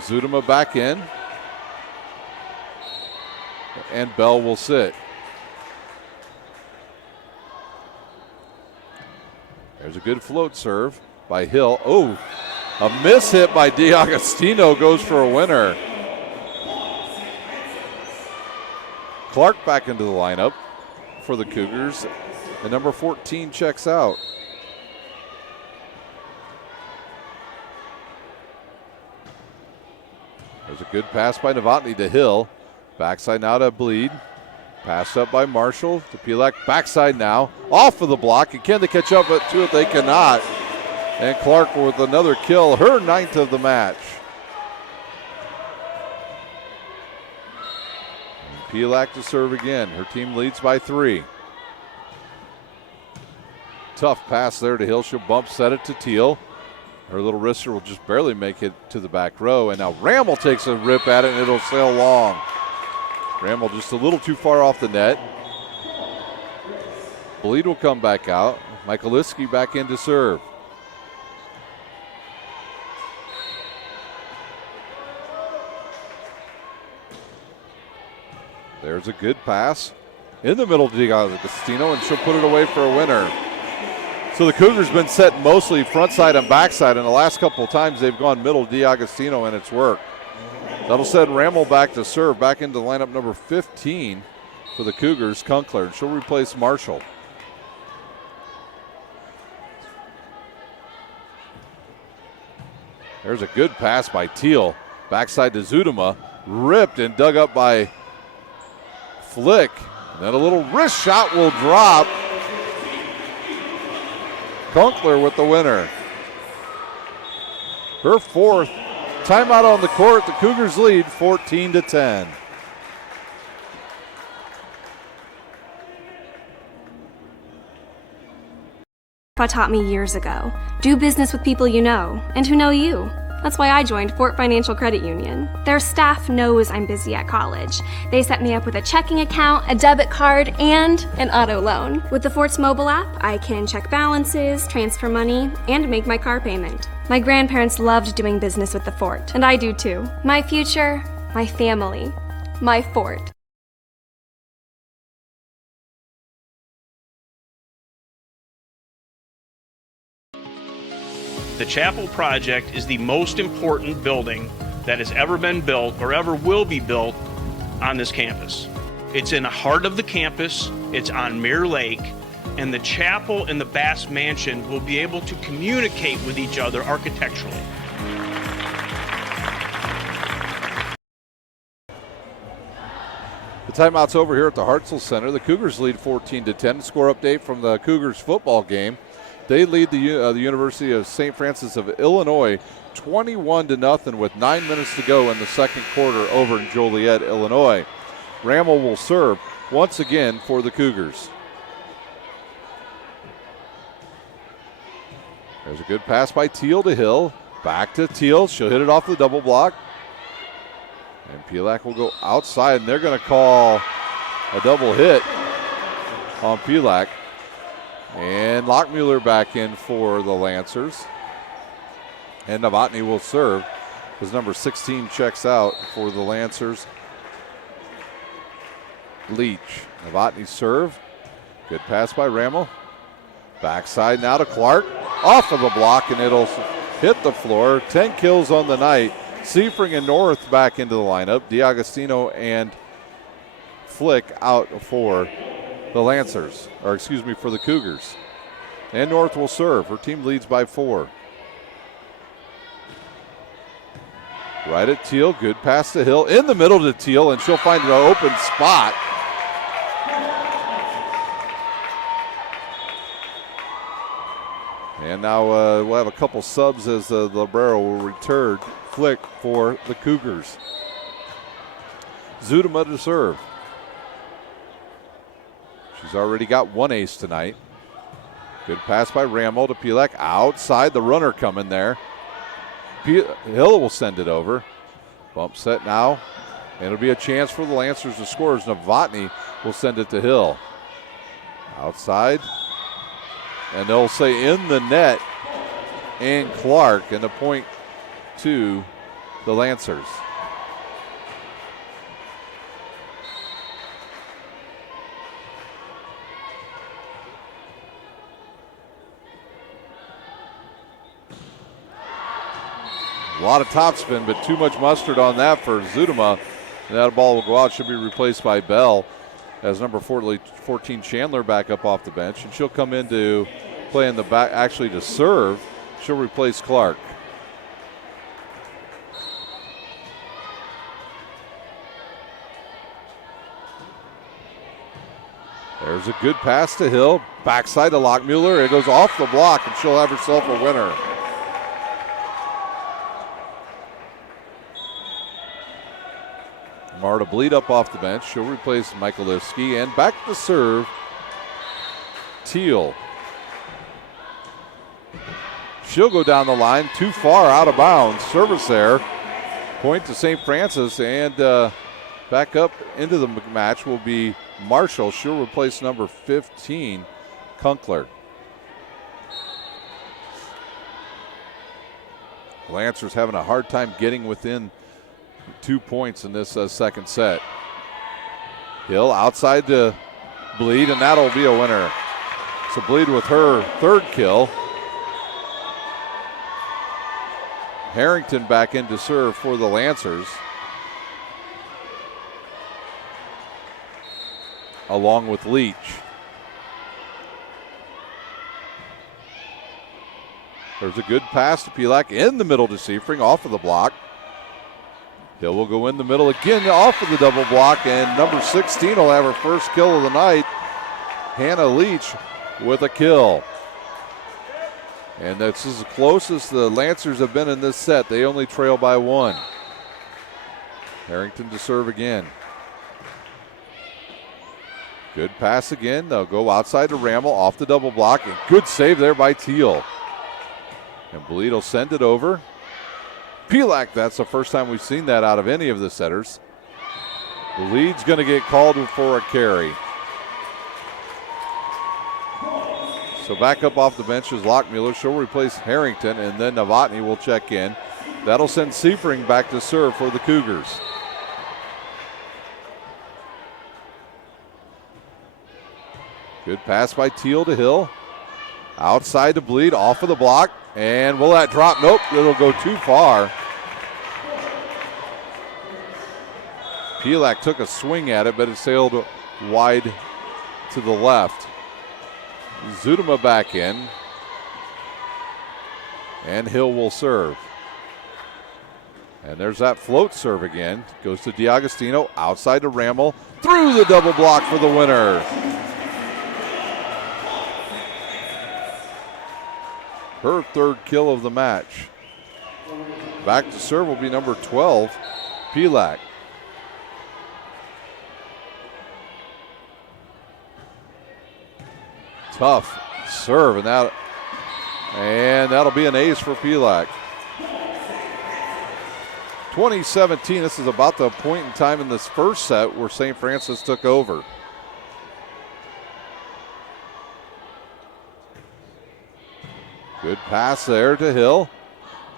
Zudema back in, and Bell will sit. There's a good float serve by Hill. Oh, a miss hit by D'Agostino goes for a winner. Clark back into the lineup for the Cougars, and number 14 checks out. There's a good pass by Novotny to Hill. Backside now to Bleed. Pass up by Marshall to Pilak. Backside now. Off of the block. And can they catch up to it? They cannot. And Clark with another kill. Her 9th of the match. And Pilak to serve again. Her team leads by 3. Tough pass there to Hill. She'll bump set it to Teal. Her little wrister will just barely make it to the back row. And now Rammel takes a rip at it, and it'll sail long. Rammel just a little too far off the net. Bleed will come back out. Michaeliski back in to serve. There's a good pass in the middle to D'Agostino, and she'll put it away for a winner. So the Cougars been set mostly front side and backside, and the last couple of times they've gone middle to D'Agostino, and it's worked. That'll send Rammel back to serve, back into lineup number 15 for the Cougars, Kunkler, and she'll replace Marshall. There's a good pass by Teal. Backside to Zudema, ripped and dug up by Flick. And then a little wrist shot will drop. Kunkler with the winner. Her 4th. Timeout on the court. The Cougars lead 14-10. Grandpa taught me years ago, do business with people you know and who know you. That's why I joined Fort Financial Credit Union. Their staff knows I'm busy at college. They set me up with a checking account, a debit card, and an auto loan. With the Fort's mobile app, I can check balances, transfer money, and make my car payment. My grandparents loved doing business with the Fort, and I do too. My future, my family, my Fort. The Chapel project is the most important building that has ever been built or ever will be built on this campus. It's in the heart of the campus, it's on Mirror Lake, and the chapel and the Bass Mansion will be able to communicate with each other architecturally. The timeout's over here at the Hartzell Center. The Cougars lead 14-10. Score update from the Cougars football game. They lead the University of St. Francis of Illinois 21-0 with 9 minutes to go in the second quarter over in Joliet, Illinois. Rammel will serve once again for the Cougars. There's a good pass by Teal to Hill. Back to Teal. She'll hit it off the double block. And Pilak will go outside, and they're going to call a double hit on Pilak. And Lockmuller back in for the Lancers. And Novotny will serve as number 16 checks out for the Lancers. Leach. Novotny serve. Good pass by Rammel. Backside now to Clark. Off of the block, and it'll hit the floor. 10 kills on the night. Seifring and North back into the lineup. D'Agostino and Flick out for the Lancers, or excuse me, for the Cougars. And North will serve. Her team leads by 4. Right at Teal. Good pass to Hill. In the middle to Teal, and she'll find an open spot. And now we'll have a couple subs as the Librero will return. Flick for the Cougars. Zudema to serve. She's already got one ace tonight. Good pass by Rammel to Pilak. Outside, the runner coming there. Hill will send it over. Bump set now. And it'll be a chance for the Lancers to score as Novotny will send it to Hill. Outside. And they'll say in the net and Clark, and the point to the Lancers. A lot of topspin, but too much mustard on that for Zudema. And that ball will go out. Should be replaced by Bell as number 14 Chandler back up off the bench. And she'll come in to play in the back, actually to serve. She'll replace Clark. There's a good pass to Hill. Backside to Lockmuller. It goes off the block, and she'll have herself a winner. Marta Bleed up off the bench. She'll replace Michaelewski, and back to serve Teal. She'll go down the line, too far out of bounds. Service there. Point to St. Francis, and back up into the match will be Marshall. She'll replace number 15, Kunkler. Lancers having a hard time getting within 2 points in this second set. Hill outside to Bleed, and that'll be a winner. So Bleed with her third kill. Harrington back in to serve for the Lancers, along with Leach. There's a good pass to Pelak in the middle to Seifring, off of the block. Hill will go in the middle again, off of the double block, and number 16 will have her first kill of the night. Hannah Leach with a kill. And that's as close as the Lancers have been in this set. They only trail by 1. Harrington to serve again. Good pass again. They'll go outside to Rammel, off the double block. And good save there by Teal. And Bleed will send it over. Pelak, that's the first time we've seen that out of any of the setters. Bleed's going to get called for a carry. So back up off the bench is Lockmuller. She'll replace Harrington, and then Novotny will check in. That'll send Seifring back to serve for the Cougars. Good pass by Teal to Hill. Outside to Bleed, off of the block. And will that drop? Nope, it'll go too far. Pelak took a swing at it, but it sailed wide to the left. Zudema back in. And Hill will serve. And there's that float serve again. Goes to DiAgostino, outside to Rammel. Through the double block for the winner. Her third kill of the match. Back to serve will be number 12, Pelak. Tough serve, and that'll be an ace for Pelak. 2017, this is about the point in time in this first set where St. Francis took over. Good pass there to Hill.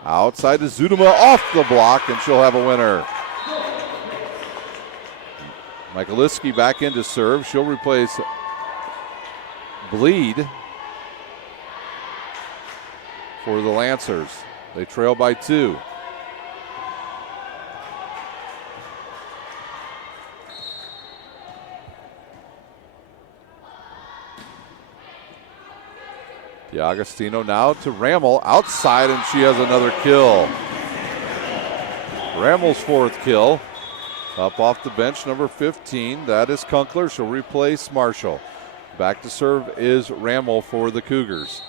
Outside to Zudema, off the block, and she'll have a winner. Michaelewski back in to serve. She'll replace Bleed for the Lancers. They trail by 2. DiAgostino now to Rammel, outside, and she has another kill. Rammel's fourth kill. Up off the bench, number 15. That is Kunkler. She'll replace Marshall. Back to serve is Rammel for the Cougars.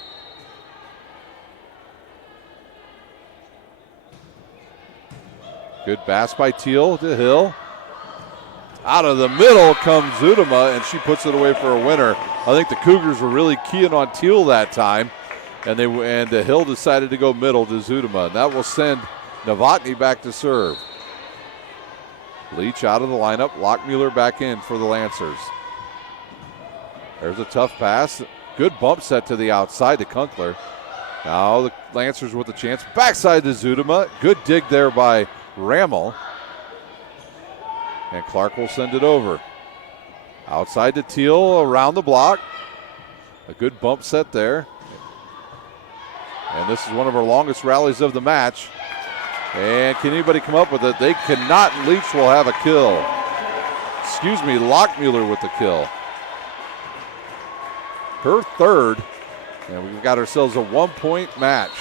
Good pass by Teal to Hill. Out of the middle comes Zudema, and she puts it away for a winner. I think the Cougars were really keying on Teal that time, and Hill decided to go middle to Zudema, and that will send Novotny back to serve. Leach out of the lineup. Lockmuller back in for the Lancers. There's a tough pass. Good bump set to the outside to Kunkler. Now the Lancers with a chance. Backside to Zudema. Good dig there by Rammel. And Clark will send it over. Outside to Teal around the block. A good bump set there. And this is one of our longest rallies of the match. And can anybody come up with it? They cannot. Leach will have a kill. Excuse me, Lockmuller with the kill. Her third. And we've got ourselves a 1-point match.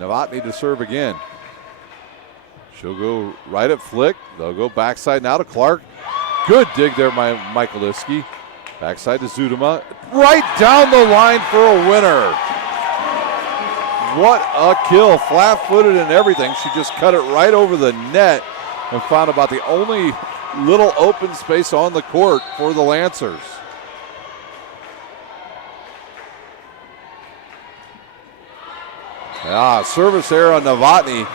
Novotny to serve again. She'll go right at Flick. They'll go backside now to Clark. Good dig there by Michaeliski. Backside to Zudema. Right down the line for a winner. What a kill. Flat-footed and everything. She just cut it right over the net and found about the only little open space on the court for the Lancers. Service error on Novotny.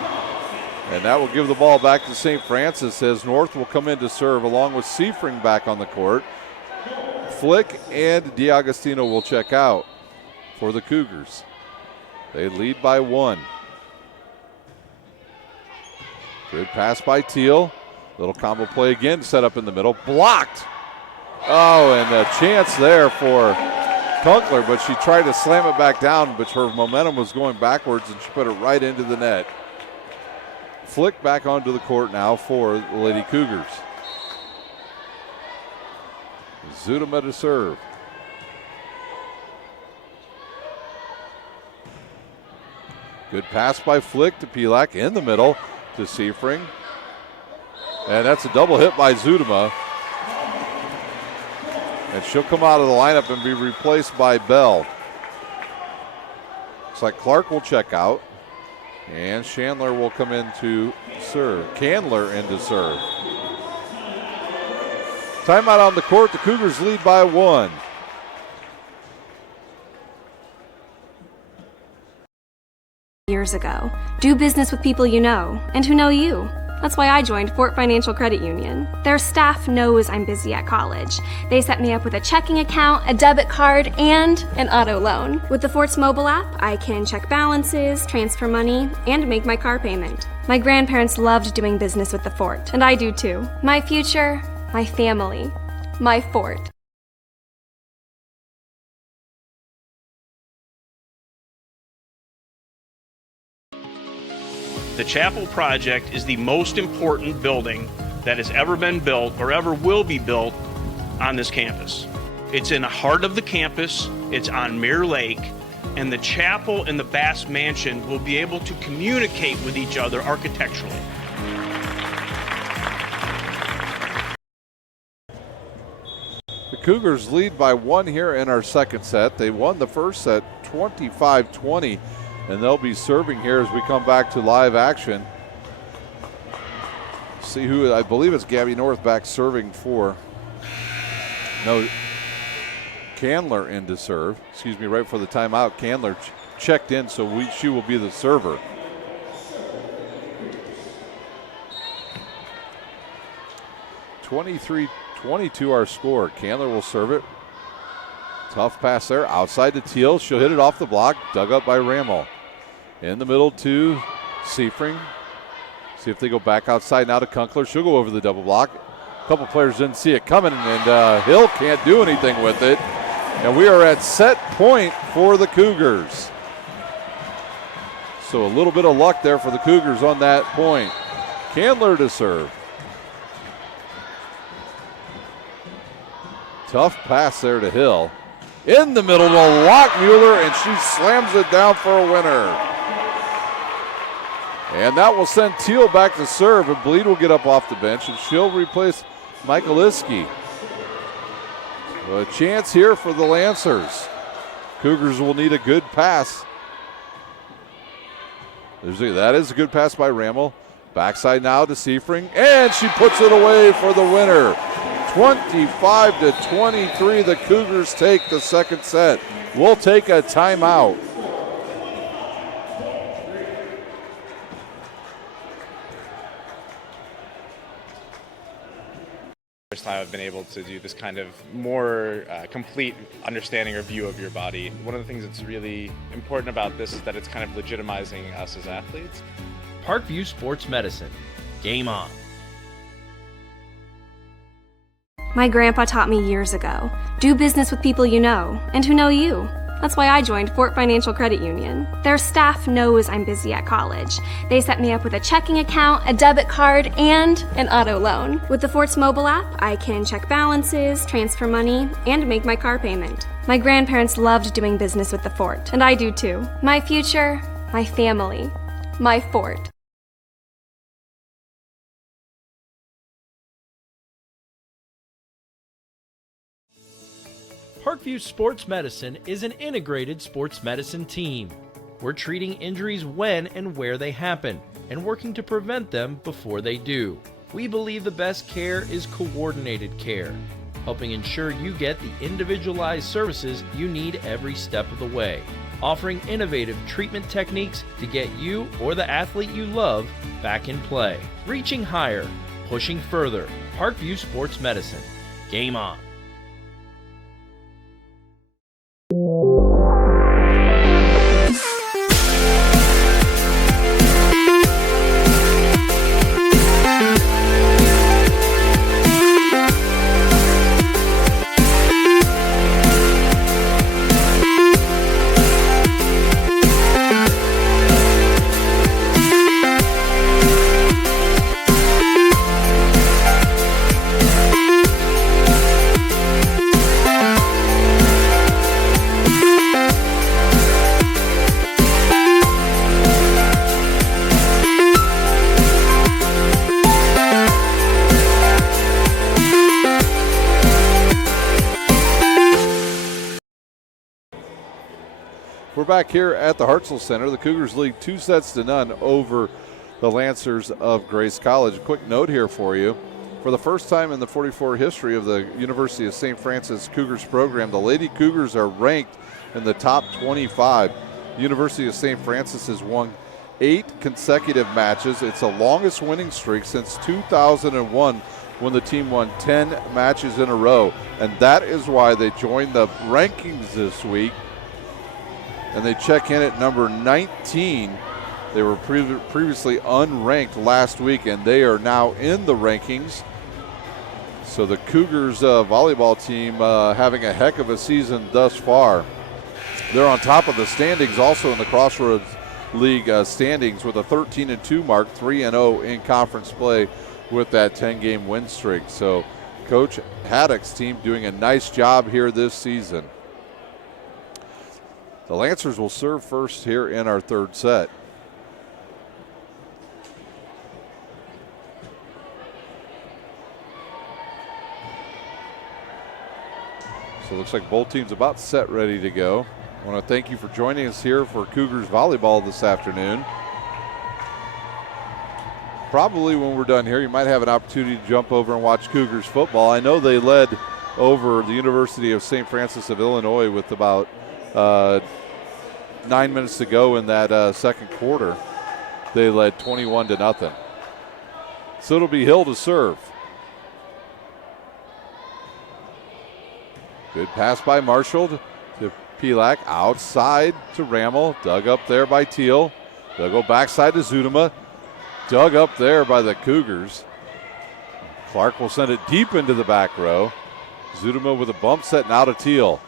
And that will give the ball back to St. Francis as North will come in to serve along with Seifring back on the court. Flick and DiAgostino will check out for the Cougars. They lead by 1. Good pass by Teal. Little combo play again, set up in the middle. Blocked. Oh, and a chance there for Kunkler, but she tried to slam it back down, but her momentum was going backwards and she put it right into the net. Flick back onto the court now for the Lady Cougars. Zudema to serve. Good pass by Flick to Pilak in the middle to Seifring. And that's a double hit by Zudema. And she'll come out of the lineup and be replaced by Bell. Looks like Clark will check out. And Chandler will come in to serve. Candler in to serve. Timeout on the court. The Cougars lead by 1. Years ago. Do business with people you know and who know you. That's why I joined Fort Financial Credit Union. Their staff knows I'm busy at college. They set me up with a checking account, a debit card, and an auto loan. With the Fort's mobile app, I can check balances, transfer money, and make my car payment. My grandparents loved doing business with the Fort, and I do too. My future, my family, my Fort. The Chapel project is the most important building that has ever been built or ever will be built on this campus. It's in the heart of the campus, it's on Mirror Lake, and the chapel and the Bass Mansion will be able to communicate with each other architecturally. The Cougars lead by 1 here in our second set. They won the first set 25-20. And they'll be serving here as we come back to live action. See who, I believe it's Gabby North back serving for. No, Candler in to serve. Excuse me, right before the timeout. Candler checked in, so she will be the server. (23-22) our score. Candler will serve it. Tough pass there, outside to Teal. She'll hit it off the block, dug up by Rammel. In the middle to Seifring. See if they go back outside now to Kunkler. She'll go over the double block. A couple players didn't see it coming, and Hill can't do anything with it. And we are at set point for the Cougars. So a little bit of luck there for the Cougars on that point. Candler to serve. Tough pass there to Hill. In the middle to Lockmuller, and she slams it down for a winner. And that will send Teal back to serve, and Bleed will get up off the bench, and she'll replace Michaeliski. So a chance here for the Lancers. Cougars will need a good pass. That is a good pass by Rammel. Backside now to Seifring, and she puts it away for the winner. 25-23, the Cougars take the second set. We'll take a timeout. First time I've been able to do this kind of more complete understanding or view of your body. One of the things that's really important about this is that it's kind of legitimizing us as athletes. Parkview Sports Medicine. Game on. My grandpa taught me years ago. Do business with people you know and who know you. That's why I joined Fort Financial Credit Union. Their staff knows I'm busy at college. They set me up with a checking account, a debit card, and an auto loan. With the Fort's mobile app, I can check balances, transfer money, and make my car payment. My grandparents loved doing business with the Fort, and I do too. My future, my family, my Fort. Parkview Sports Medicine is an integrated sports medicine team. We're treating injuries when and where they happen and working to prevent them before they do. We believe the best care is coordinated care, helping ensure you get the individualized services you need every step of the way, offering innovative treatment techniques to get you or the athlete you love back in play. Reaching higher, pushing further. Parkview Sports Medicine. Game on. We're back here at the Hartzell Center. The Cougars lead 2-0 over the Lancers of Grace College. A quick note here for you. For the first time in the 44 history of the University of St. Francis Cougars program, the Lady Cougars are ranked in the top 25. The University of St. Francis has won 8 consecutive matches. It's the longest winning streak since 2001 when the team won 10 matches in a row. And that is why they joined the rankings this week. And they check in at number 19. They were previously unranked last week, and they are now in the rankings. So the Cougars volleyball team having a heck of a season thus far. They're on top of the standings also in the Crossroads League standings with a 13-2 mark, 3-0 in conference play with that 10-game win streak. So Coach Haddock's team doing a nice job here this season. The Lancers will serve first here in our third set. So it looks like both teams about set, ready to go. I want to thank you for joining us here for Cougars volleyball this afternoon. Probably when we're done here, you might have an opportunity to jump over and watch Cougars football. I know they led over the University of St. Francis of Illinois with about 9 minutes to go in that second quarter. They led 21-0. So it'll be Hill to serve. Good pass by Marshall to Pilak. Outside to Rammel. Dug up there by Teal. They'll go backside to Zudema. Dug up there by the Cougars. Clark will send it deep into the back row. Zudema with a bump set now to Teal.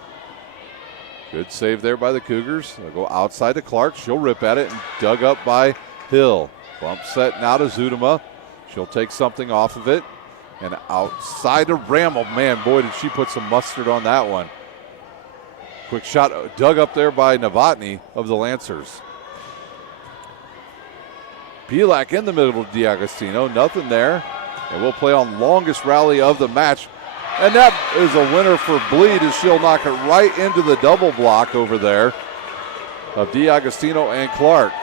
Good save there by the Cougars. They'll go outside to Clark. She'll rip at it and dug up by Hill. Bump set now to Zudema. She'll take something off of it. And outside to Rammel. Man, boy, did she put some mustard on that one. Quick shot dug up there by Novotny of the Lancers. Pilak in the middle of DiAgostino. Nothing there. And we'll play on longest rally of the match. And that is a winner for Bleed as she'll knock it right into the double block over there of DiAgostino and Clark.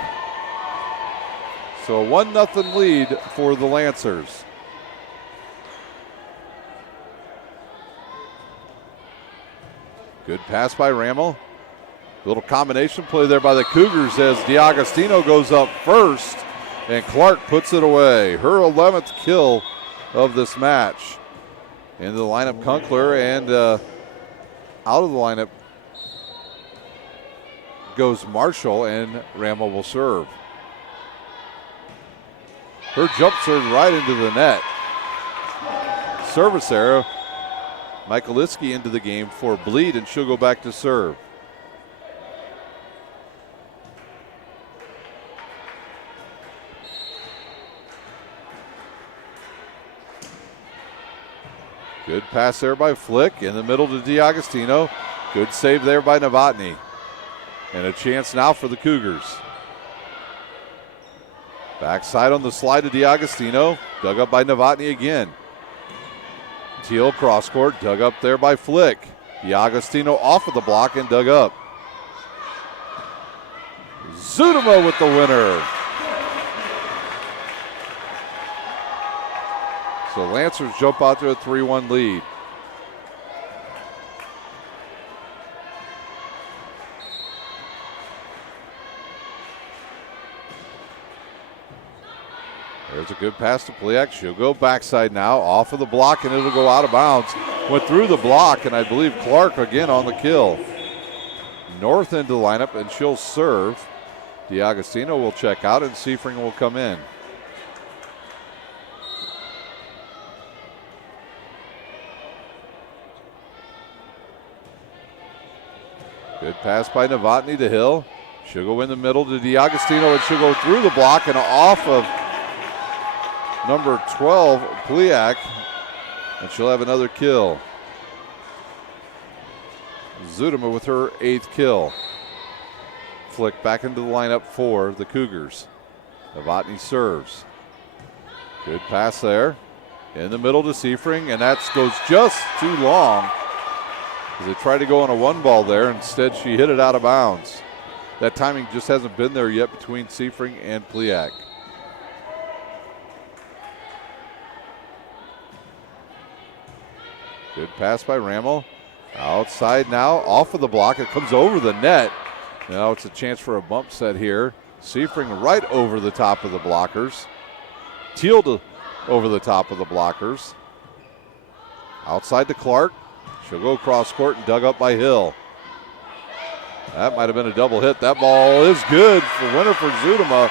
So a 1-0 lead for the Lancers. Good pass by Rammel. Little combination play there by the Cougars as DiAgostino goes up first and Clark puts it away. Her 11th kill of this match. Into the lineup, Kunkler, and out of the lineup goes Marshall, and Rammel will serve. Her jump serve right into the net. Service error. Michaeliski into the game for Bleed, and she'll go back to serve. Good pass there by Flick in the middle to DiAgostino. Good save there by Novotny. And a chance now for the Cougars. Backside on the slide to DiAgostino. Dug up by Novotny again. Teal cross court, dug up there by Flick. DiAgostino off of the block and dug up. Zudema with the winner. So Lancers jump out to a 3-1 lead. There's a good pass to Pliak. She'll go backside now, off of the block, and it'll go out of bounds. Went through the block, and I believe Clark again on the kill. North into the lineup, and she'll serve. DiAgostino will check out, and Seifring will come in. Good pass by Novotny to Hill. She'll go in the middle to DiAgostino, and she'll go through the block and off of number 12, Pliak, and she'll have another kill. Zudema with her 8th kill. Flick back into the lineup for the Cougars. Novotny serves. Good pass there. In the middle to Seifring, and that goes just too long. They tried to go on a 1 ball there. Instead, she hit it out of bounds. That timing just hasn't been there yet between Seifring and Pliak. Good pass by Rammel. Outside now, off of the block. It comes over the net. Now it's a chance for a bump set here. Seifring right over the top of the blockers. Teal over the top of the blockers. Outside to Clark. She'll go cross court and dug up by Hill. That might have been a double hit. That ball is good for winner for Zudema.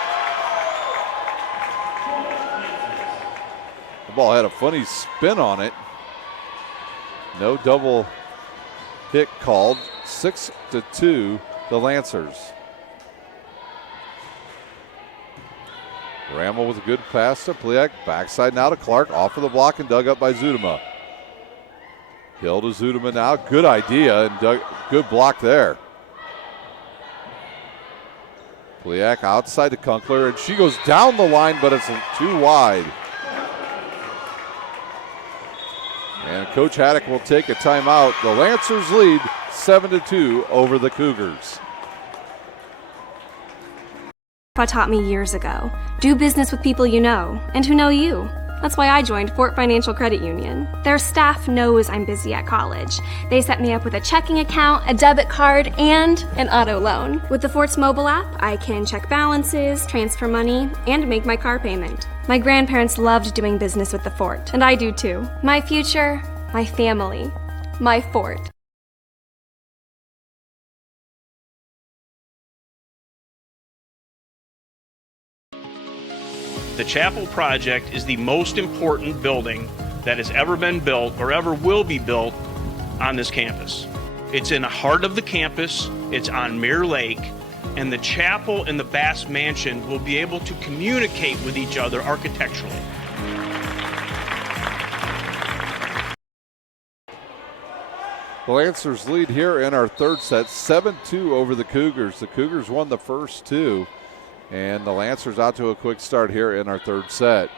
The ball had a funny spin on it. No double hit called. 6-2, the Lancers. Rammel with a good pass to Pliak. Backside now to Clark. Off of the block and dug up by Zudema. Hill to Zudema now. Good idea and good block there. Pliak outside to Kunkler, and she goes down the line, but it's too wide. And Coach Haddock will take a timeout. The Lancers lead 7-2 over the Cougars. Grandpa taught me years ago, do business with people you know and who know you. That's why I joined Fort Financial Credit Union. Their staff knows I'm busy at college. They set me up with a checking account, a debit card, and an auto loan. With the Fort's mobile app, I can check balances, transfer money, and make my car payment. My grandparents loved doing business with the Fort, and I do too. My future, my family, my Fort. The Chapel project is the most important building that has ever been built or ever will be built on this campus. It's in the heart of the campus, it's on Mirror Lake, and the chapel and the Bass Mansion will be able to communicate with each other architecturally. The Lancers lead here in our third set, 7-2 over the Cougars. The Cougars won the first two, and the Lancers out to a quick start here in our third set.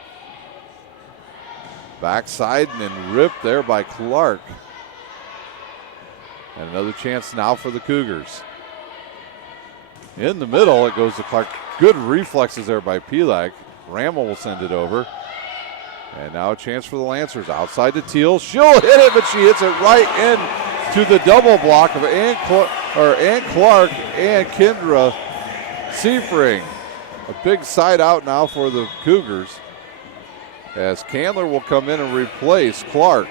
Backside and ripped there by Clark. And another chance now for the Cougars. In the middle, it goes to Clark. Good reflexes there by Pilak. Rammel will send it over. And now a chance for the Lancers. Outside to Teal. She'll hit it, but she hits it right into the double block of Ann Clark and Kendra Seifring. A big side out now for the Cougars, as Candler will come in and replace Clark.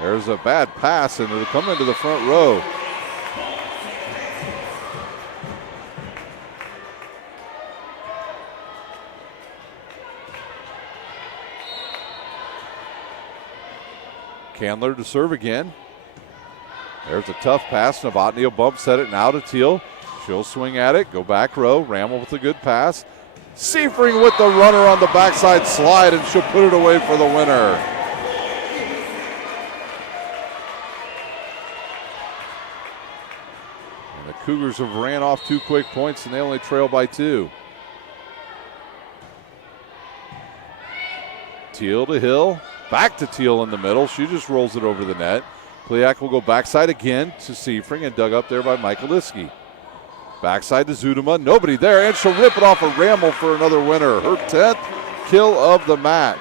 There's a bad pass, and it'll come into the front row. Candler to serve again. There's a tough pass. Novotny will bump set it now to Teal. She'll swing at it, go back row. Rammel with a good pass. Seifring with the runner on the backside slide, and she'll put it away for the winner. And And the Cougars have ran off 2 quick points, and they only trail by 2. Teal to Hill. Back to Teal in the middle. She just rolls it over the net. Pliak will go backside again to Seifring and dug up there by Michael Liskey. Backside to Zudema. Nobody there, and she'll rip it off of Rammel for another winner. Her 10th kill of the match.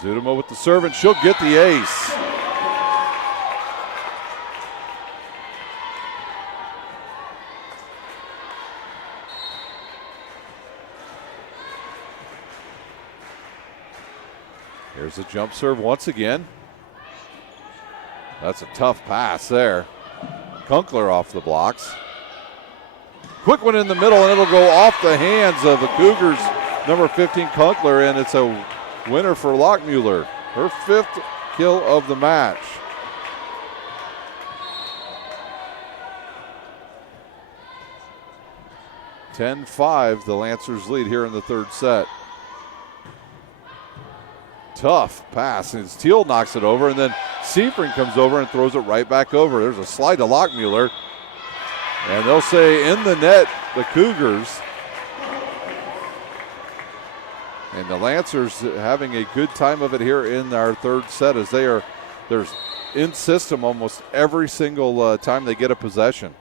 Zudema with the serve, and she'll get the ace. Here's a jump serve once again. That's a tough pass there. Kunkler off the blocks. Quick one in the middle, and it'll go off the hands of the Cougars. Number 15, Kunkler, and it's a winner for Lockmuller. Her 5th kill of the match. (10-5), the Lancers lead here in the 3rd set. Tough pass, and Teal knocks it over, and then Seifring comes over and throws it right back over. There's a slide to Lockmuller, and they'll say in the net, the Cougars. And the Lancers having a good time of it here in our 3rd set, as there's in system almost every single time they get a possession.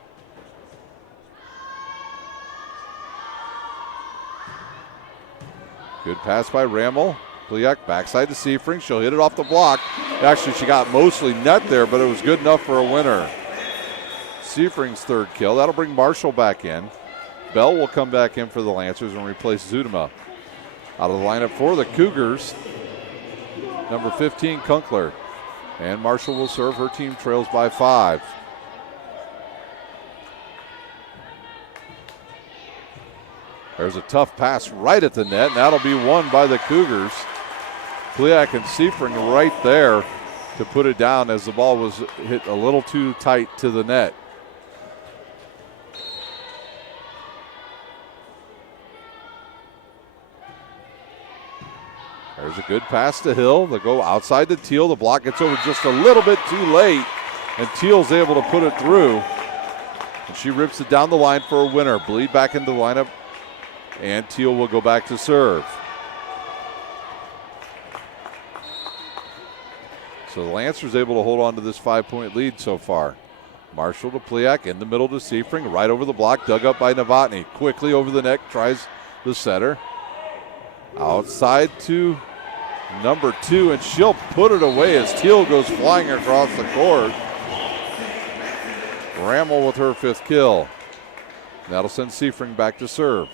Good pass by Rammel. Pliak backside to Seifring. She'll hit it off the block. Actually, she got mostly net there, but it was good enough for a winner. Seifring's 3rd kill. That'll bring Marshall back in. Bell will come back in for the Lancers and replace Zudema. Out of the lineup for the Cougars, number 15, Kunkler. And Marshall will serve. Her team trails by 5. There's a tough pass right at the net, and that'll be won by the Cougars. Pliak and Seifring right there to put it down, as the ball was hit a little too tight to the net. There's a good pass to Hill. They'll go outside to Teal. The block gets over just a little bit too late, and Teal's able to put it through. And she rips it down the line for a winner. Bleed back into the lineup, and Teal will go back to serve. So the Lancers able to hold on to this 5-point lead so far. Marshall to Pliak, in the middle to Seifring, right over the block, dug up by Novotny. Quickly over the neck, tries the setter. Outside to number 2, and she'll put it away as Teal goes flying across the court. Rammel with her 5th kill. That'll send Seifring back to serve.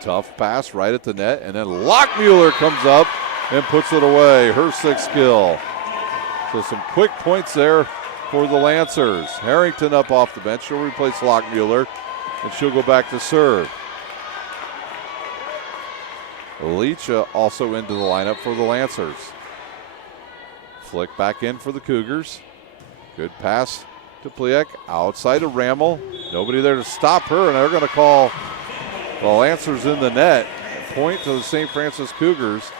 Tough pass right at the net, and then Lockmuller comes up and puts it away. Her 6th kill. So some quick points there for the Lancers. Harrington up off the bench. She'll replace Lockmuller, and she'll go back to serve. Leach also into the lineup for the Lancers. Flick back in for the Cougars. Good pass to Pliak. Outside to Rammel. Nobody there to stop her, and they're going to call the Lancers in the net. Point to the St. Francis Cougars.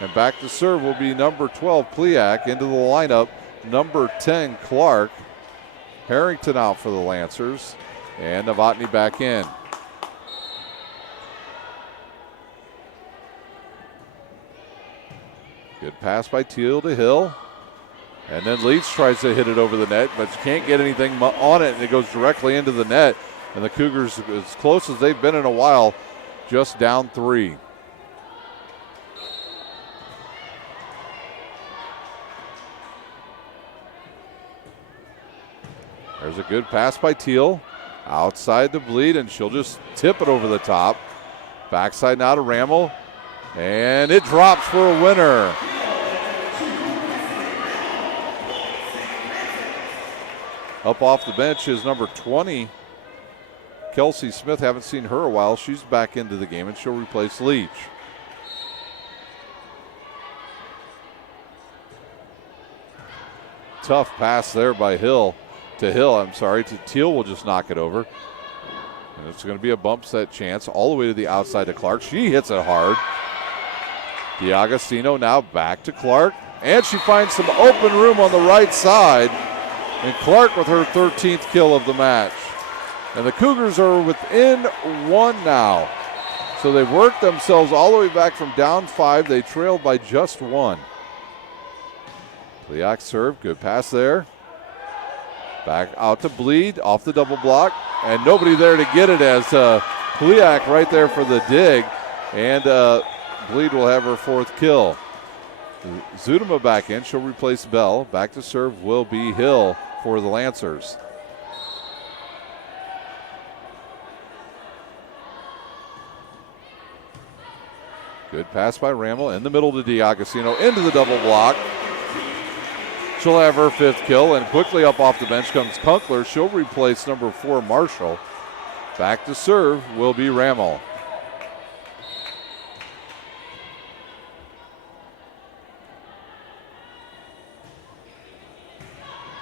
And back to serve will be number 12, Pliak. Into the lineup, number 10, Clark. Harrington out for the Lancers. And Novotny back in. Good pass by Teal to Hill. And then Leach tries to hit it over the net, but can't get anything on it, and it goes directly into the net. And the Cougars, as close as they've been in a while, just down 3. There's a good pass by Teal. Outside to Bleed, and she'll just tip it over the top. Backside now to Rammel. And it drops for a winner. Up off the bench is number 20, Kelsey Smith, haven't seen her a while. She's back into the game, and she'll replace Leach. Tough pass there by Hill. To Teal will just knock it over. And it's going to be a bump set chance all the way to the outside to Clark. She hits it hard. D'Agostino now back to Clark. And she finds some open room on the right side. And Clark with her 13th kill of the match. And the Cougars are within one now. So they've worked themselves all the way back from down 5. They trailed by just 1. Pliak serve, good pass there. Back out to Bleed, off the double block. And nobody there to get it as Pliak right there for the dig. And Bleed will have her 4th kill. Zudema back in, she'll replace Bell. Back to serve will be Hill for the Lancers. Good pass by Ramel in the middle to D'Agostino into the double block. She'll have her 5th kill, and quickly up off the bench comes Kunkler. She'll replace number 4 Marshall. Back to serve will be Ramel.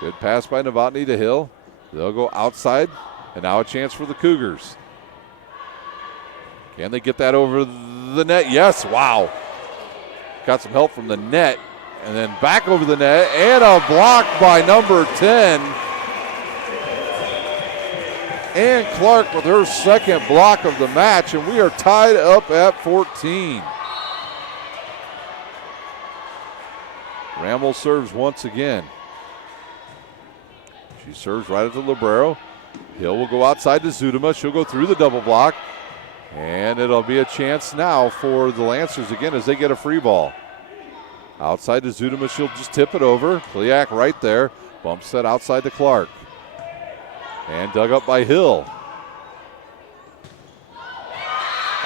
Good pass by Novotny to Hill. They'll go outside, and now a chance for the Cougars. Can they get that over the net? Yes, wow. Got some help from the net, and then back over the net, and a block by number 10. Ann Clark with her 2nd block of the match, and we are tied up at 14. Ramel serves once again. She serves right at the Librero. Hill will go outside to Zudema. She'll go through the double block. And it'll be a chance now for the Lancers again as they get a free ball. Outside to Zudema. She'll just tip it over. Pliak right there. Bump set outside to Clark. And dug up by Hill.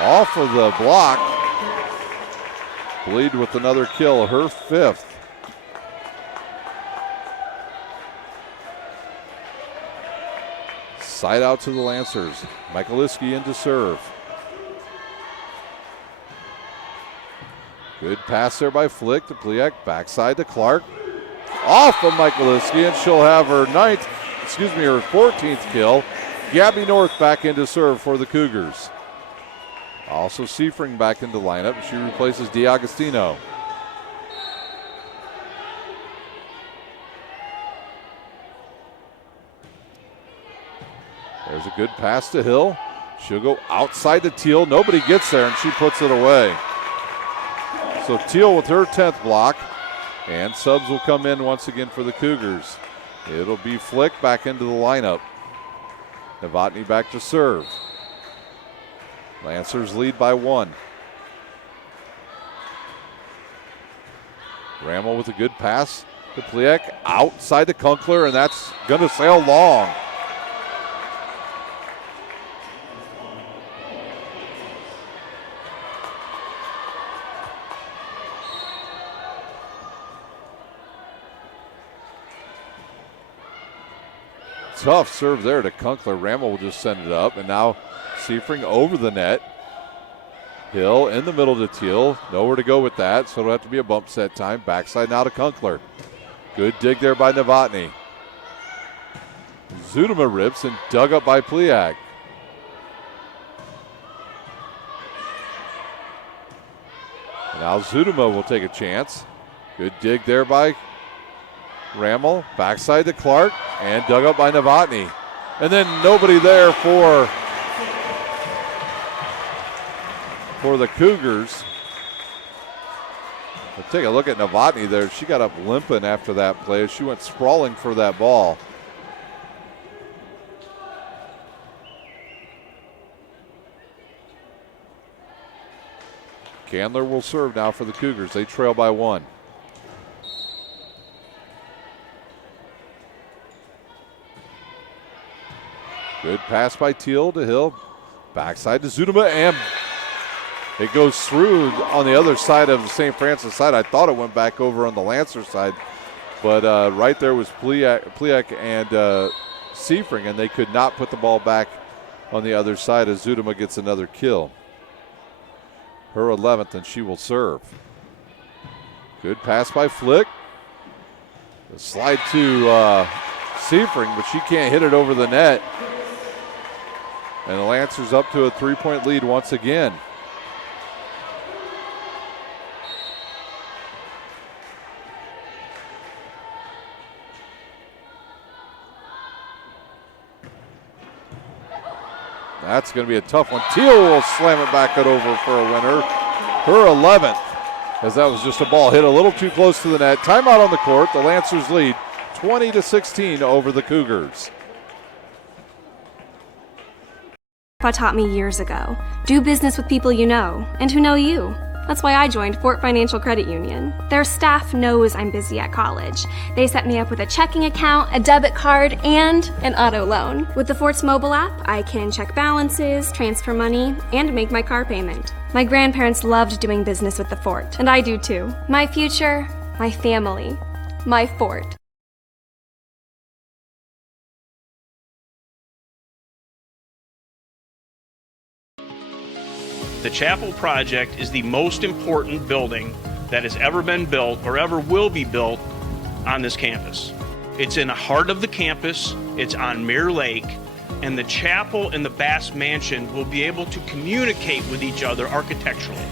Off of the block. Bleed with another kill, her 5th. Side out to the Lancers. Michaeliski in to serve. Good pass there by Flick to Pliak. Backside to Clark. Off of Michaeliski, and she'll have her 14th kill. Gabby North back in to serve for the Cougars. Also Seifring back into lineup. She replaces D'Agostino. There's a good pass to Hill. She'll go outside to Teal. Nobody gets there, and she puts it away. So Teal with her 10th block, and subs will come in once again for the Cougars. It'll be Flick back into the lineup. Novotny back to serve. Lancers lead by 1. Ramel with a good pass to Pliak. Outside to Kunkler, and that's going to sail long. Tough serve there to Kunkler. Ramel will just send it up, and now Seifring over the net. Hill in the middle to Teal. Nowhere to go with that, so it'll have to be a bump set time. Backside now to Kunkler. Good dig there by Novotny. Zudema rips and dug up by Pliak. And now Zudema will take a chance. Good dig there by Ramel. Backside to Clark and dug up by Novotny. And then nobody there for the Cougars. But take a look at Novotny there. She got up limping after that play. She went sprawling for that ball. Candler will serve now for the Cougars. They trail by 1. Good pass by Teal to Hill. Backside to Zudema, and it goes through on the other side of the St. Francis side. I thought it went back over on the Lancer side, but right there was Pliak and Seifring, and they could not put the ball back on the other side as Zudema gets another kill. Her 11th, and she will serve. Good pass by Flick. The slide to Seifring, but she can't hit it over the net. And the Lancers up to a 3-point lead once again. That's going to be a tough one. Teal will slam it back it over for a winner. Her 11th, as that was just a ball hit a little too close to the net. Timeout on the court. The Lancers lead 20-16 over the Cougars. Grandpa taught me years ago. Do business with people you know and who know you. That's why I joined Fort Financial Credit Union. Their staff knows I'm busy at college. They set me up with a checking account, a debit card, and an auto loan. With the Fort's mobile app, I can check balances, transfer money, and make my car payment. My grandparents loved doing business with the Fort, and I do too. My future, my family, my Fort. The Chapel project is the most important building that has ever been built or ever will be built on this campus. It's in the heart of the campus, it's on Mirror Lake, and the chapel and the Bass Mansion will be able to communicate with each other architecturally.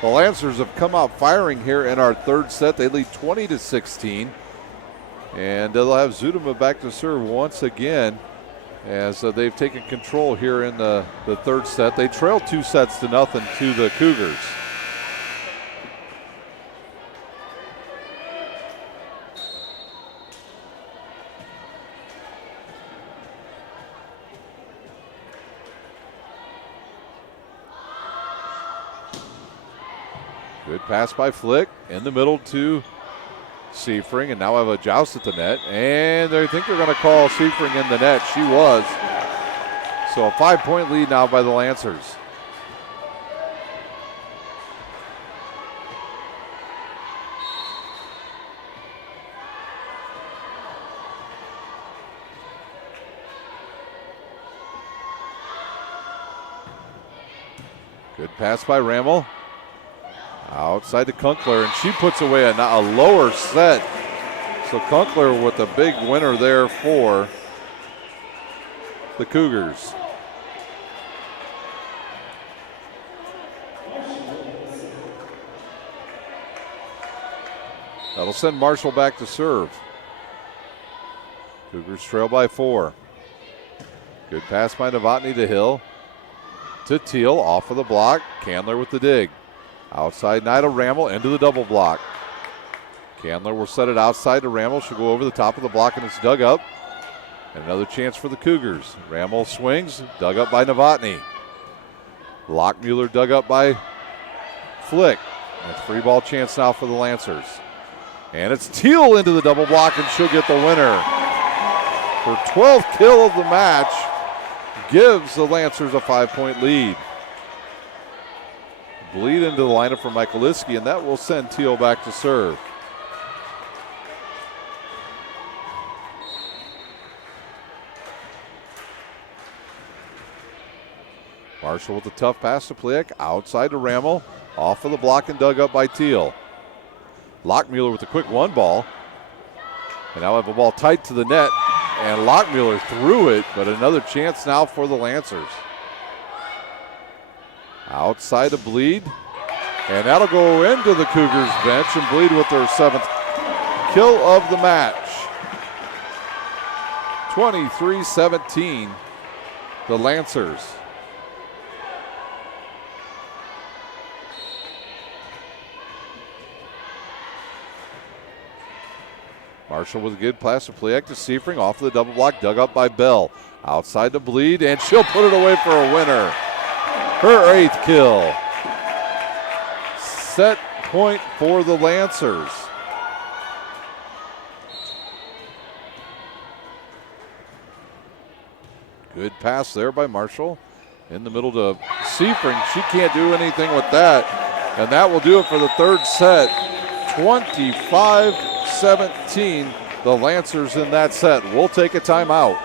The Lancers have come out firing here in our third set. They lead 20-16. And they'll have Zudema back to serve once again as they've taken control here in the third set. They trail 2-0 to the Cougars. Good pass by Flick in the middle to Seifring, and now have a joust at the net, and they think they're going to call Seifring in the net. She was. So a 5-point lead now by the Lancers. Good pass by Rammel. Outside to Kunkler, and she puts away a lower set. So Kunkler with a big winner there for the Cougars. That'll send Marshall back to serve. Cougars trail by 4. Good pass by Novotny to Hill. To Teal, off of the block. Candler with the dig. Outside Nida Rammel into the double block. Candler will set it outside to Rammel. She'll go over the top of the block, and it's dug up. And another chance for the Cougars. Rammel swings, dug up by Novotny. Lockmuller dug up by Flick. And it's free ball chance now for the Lancers. And it's Teal into the double block, and she'll get the winner. Her 12th kill of the match gives the Lancers a 5-point lead. Bleed into the lineup for Michaeliski, and that will send Teal back to serve. Marshall with a tough pass to Pliek, outside to Rammel, off of the block and dug up by Teal. Lockmuller with a quick one ball, and now have a ball tight to the net, and Lockmuller threw it, but another chance now for the Lancers. Outside to Bleed, and that'll go into the Cougars bench, and Bleed with their 7th kill of the match. 23-17, the Lancers. Marshall with a good pass to Pliek to Seifring, off of the double block, dug up by Bell. Outside to Bleed, and she'll put it away for a winner. Her 8th kill. Set point for the Lancers. Good pass there by Marshall. In the middle to Seifring. She can't do anything with that. And that will do it for the third set. 25-17. the Lancers in that set. We'll take a timeout.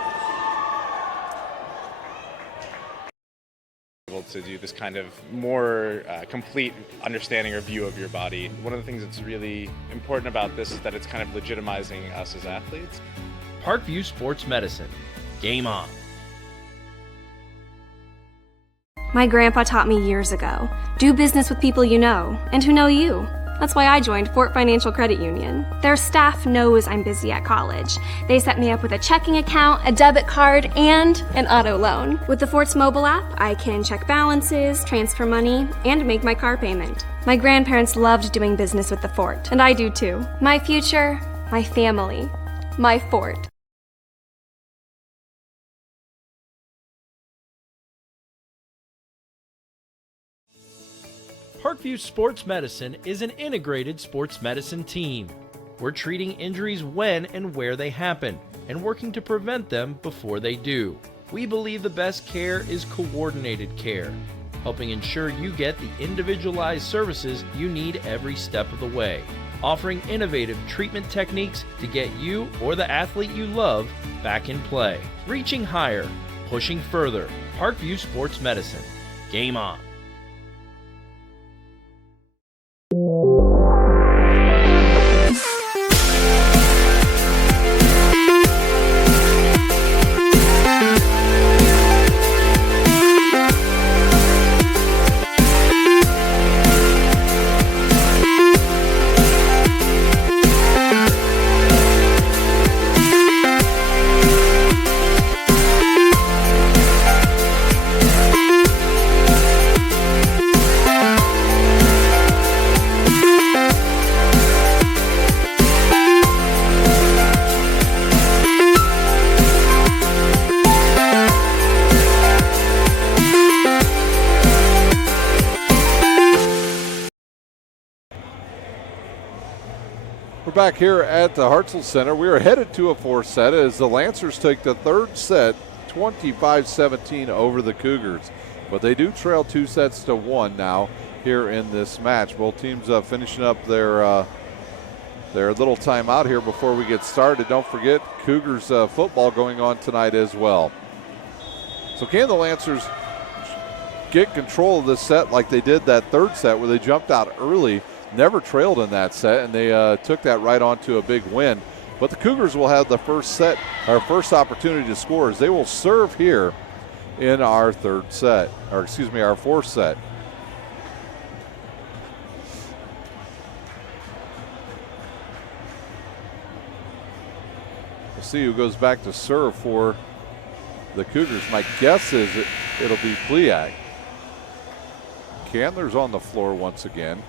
Able to do this kind of more complete understanding or view of your body. One of the things that's really important about this is that it's kind of legitimizing us as athletes. Parkview Sports Medicine. Game on. My grandpa taught me years ago, do business with people you know and who know you. That's why I joined Fort Financial Credit Union. Their staff knows I'm busy at college. They set me up with a checking account, a debit card, and an auto loan. With the Fort's mobile app, I can check balances, transfer money, and make my car payment. My grandparents loved doing business with the Fort, and I do too. My future, my family, my Fort. Parkview Sports Medicine is an integrated sports medicine team. We're treating injuries when and where they happen and working to prevent them before they do. We believe the best care is coordinated care, helping ensure you get the individualized services you need every step of the way, offering innovative treatment techniques to get you or the athlete you love back in play. Reaching higher, pushing further. Parkview Sports Medicine. Game on. Back here at the Hartzell Center, we are headed to a fourth set as the Lancers take the third set 25-17 over the Cougars, but they do trail 2-1 now here in this match. Both teams finishing up their little timeout here before we get started. Don't forget Cougars football going on tonight as well. So can the Lancers get control of this set like they did that third set where they jumped out early, never trailed in that set, and they took that right on to a big win. But the Cougars will have the first opportunity to score as they will serve here in our fourth set. We'll see who goes back to serve for the Cougars. My guess is it'll be Pliak. Candler's on the floor once again.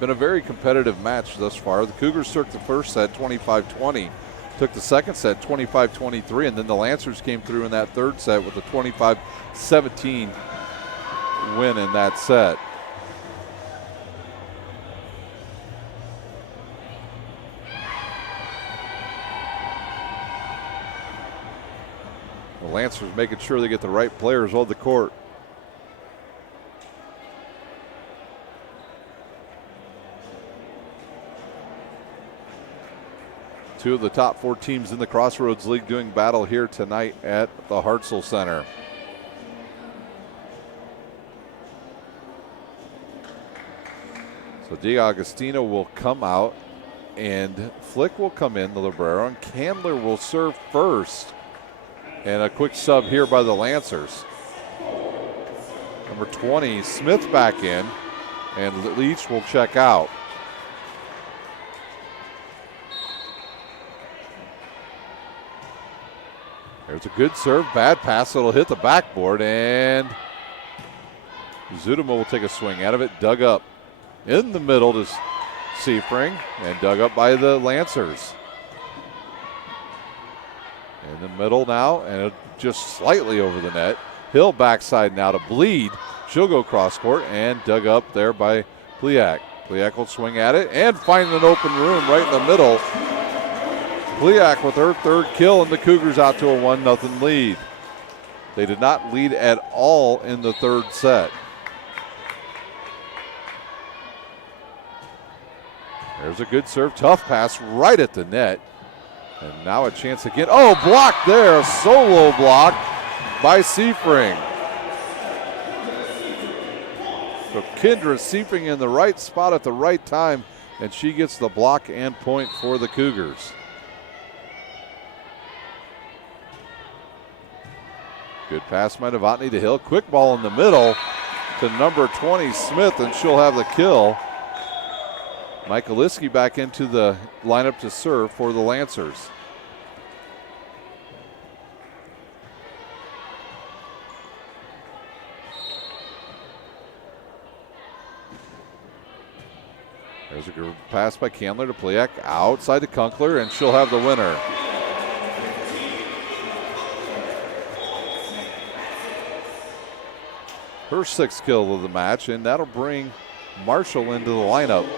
Been a very competitive match thus far. The Cougars took the first set 25-20, took the second set 25-23, and then the Lancers came through in that third set with a 25-17 win in that set. The Lancers making sure they get the right players on the court. Two of the top four teams in the Crossroads League doing battle here tonight at the Hartzell Center. So D'Agostino will come out and Flick will come in, the libero, and Candler will serve first. And a quick sub here by the Lancers. Number 20, Smith back in, and Leach will check out. There's a good serve, bad pass. It'll hit the backboard, and Zudema will take a swing out of it. Dug up in the middle to Seafring, and dug up by the Lancers. In the middle now, and just slightly over the net. Hill backside now to Bleed. She'll go cross court, and dug up there by Pliak. Pliak will swing at it and find an open room right in the middle. Pliak with her third kill, and the Cougars out to a 1-0 lead. They did not lead at all in the third set. There's a good serve, tough pass right at the net. And now a chance again. Oh, blocked there, a solo block by Seifring. So Kendra Seifring in the right spot at the right time, and she gets the block and point for the Cougars. Good pass by Novotny to Hill. Quick ball in the middle to number 20, Smith, and she'll have the kill. Michaeliski back into the lineup to serve for the Lancers. There's a good pass by Candler to Pliak outside to Kunkler, and she'll have the winner. Her 6th kill of the match, and that'll bring Marshall into the lineup.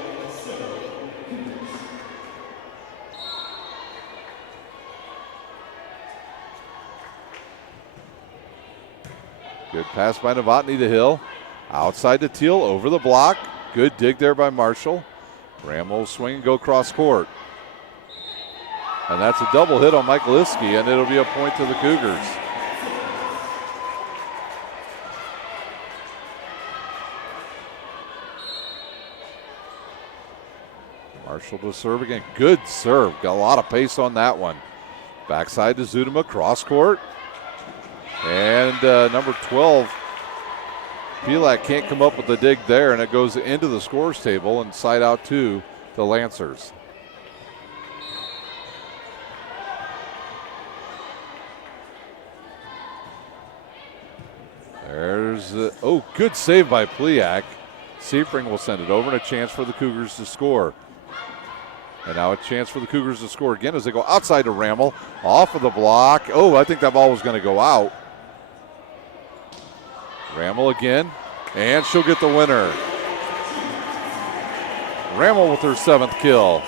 Good pass by Novotny to Hill. Outside to Teal, over the block. Good dig there by Marshall. Ram will swing and go cross court. And that's a double hit on Michaeliski, and it'll be a point to the Cougars. Marshall to serve again. Good serve. Got a lot of pace on that one. Backside to Zudema, cross court. And number 12, Pilak can't come up with the dig there, and it goes into the scores table and side out to the Lancers. There's, good save by Pliak. Seifring will send it over, and a chance for the Cougars to score. And now a chance for the Cougars to score again as they go outside to Rammel. Off of the block. Oh, I think that ball was going to go out. Rammel again, and she'll get the winner. Rammel with her 7th kill.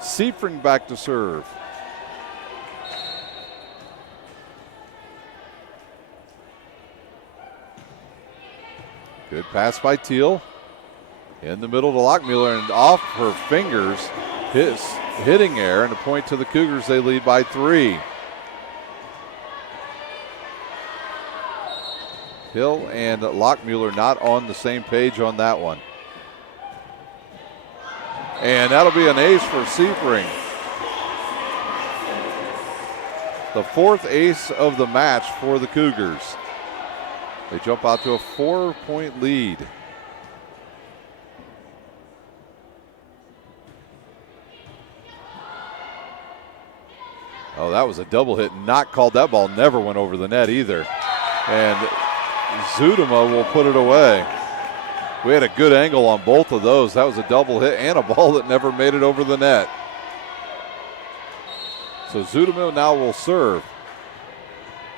Seifring back to serve. Good pass by Teal. In the middle to Lockmuller, and off her fingers, hitting air, and a point to the Cougars. They lead by 3. Hill and Lockmuller not on the same page on that one. And that'll be an ace for Seifring. The 4th ace of the match for the Cougars. They jump out to a 4-point lead. Oh, that was a double hit, not called. That ball never went over the net either. And Zudema will put it away. We had a good angle on both of those. That was a double hit and a ball that never made it over the net. So Zudema now will serve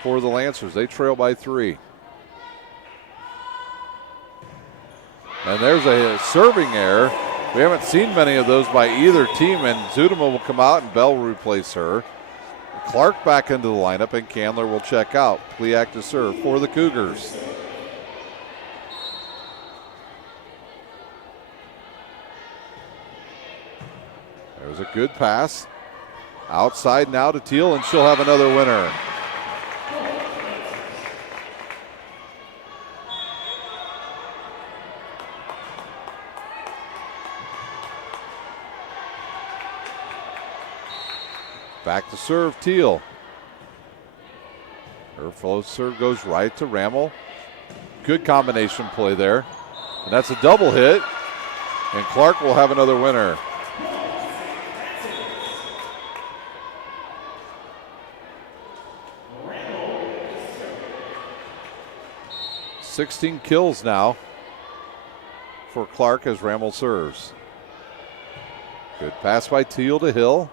for the Lancers. They trail by 3. And there's a serving error. We haven't seen many of those by either team, and Zudema will come out and Bell will replace her. Clark back into the lineup, and Candler will check out. Pliak to serve for the Cougars. There's a good pass. Outside now to Teal, and she'll have another winner. Back to serve, Teal. Her float serve goes right to Rammel. Good combination play there. And that's a double hit. And Clark will have another winner. $16 kills now for Clark as Rammel serves. Good pass by Teal to Hill.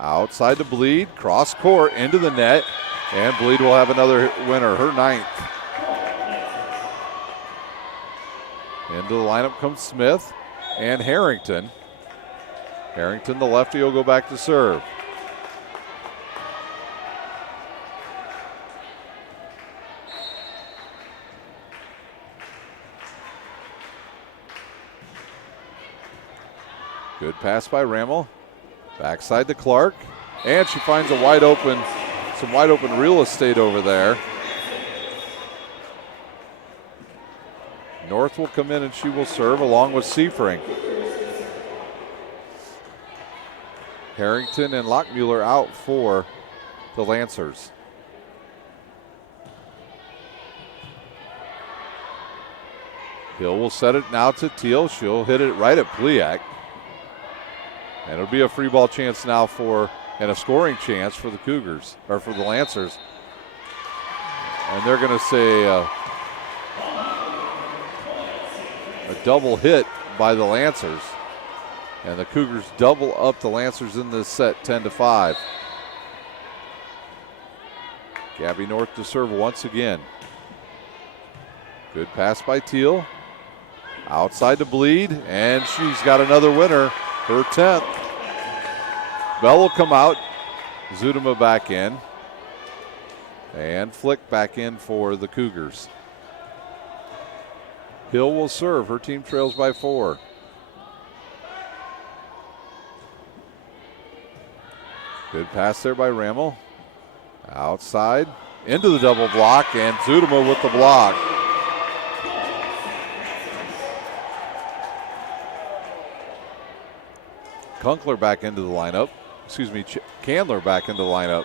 Outside to Bleed, cross court into the net, and Bleed will have another winner, her 9th. Into the lineup comes Smith and Harrington. Harrington, the lefty, will go back to serve. Good pass by Rammel. Backside to Clark. And she finds some wide open real estate over there. North will come in and she will serve along with Seifring. Harrington and Lockmuller out for the Lancers. Hill will set it now to Teal. She'll hit it right at Pliak. And it'll be a free ball chance now and a scoring chance for the Cougars, or for the Lancers. And they're going to say a double hit by the Lancers. And the Cougars double up the Lancers in this set, 10-5. Gabby North to serve once again. Good pass by Teal. Outside to Bleed, and she's got another winner, her 10th. Bell will come out. Zudema back in. And Flick back in for the Cougars. Hill will serve. Her team trails by 4. Good pass there by Rammel. Outside. Into the double block, and Zudema with the block. Kunkler back into the lineup. Candler back into the lineup.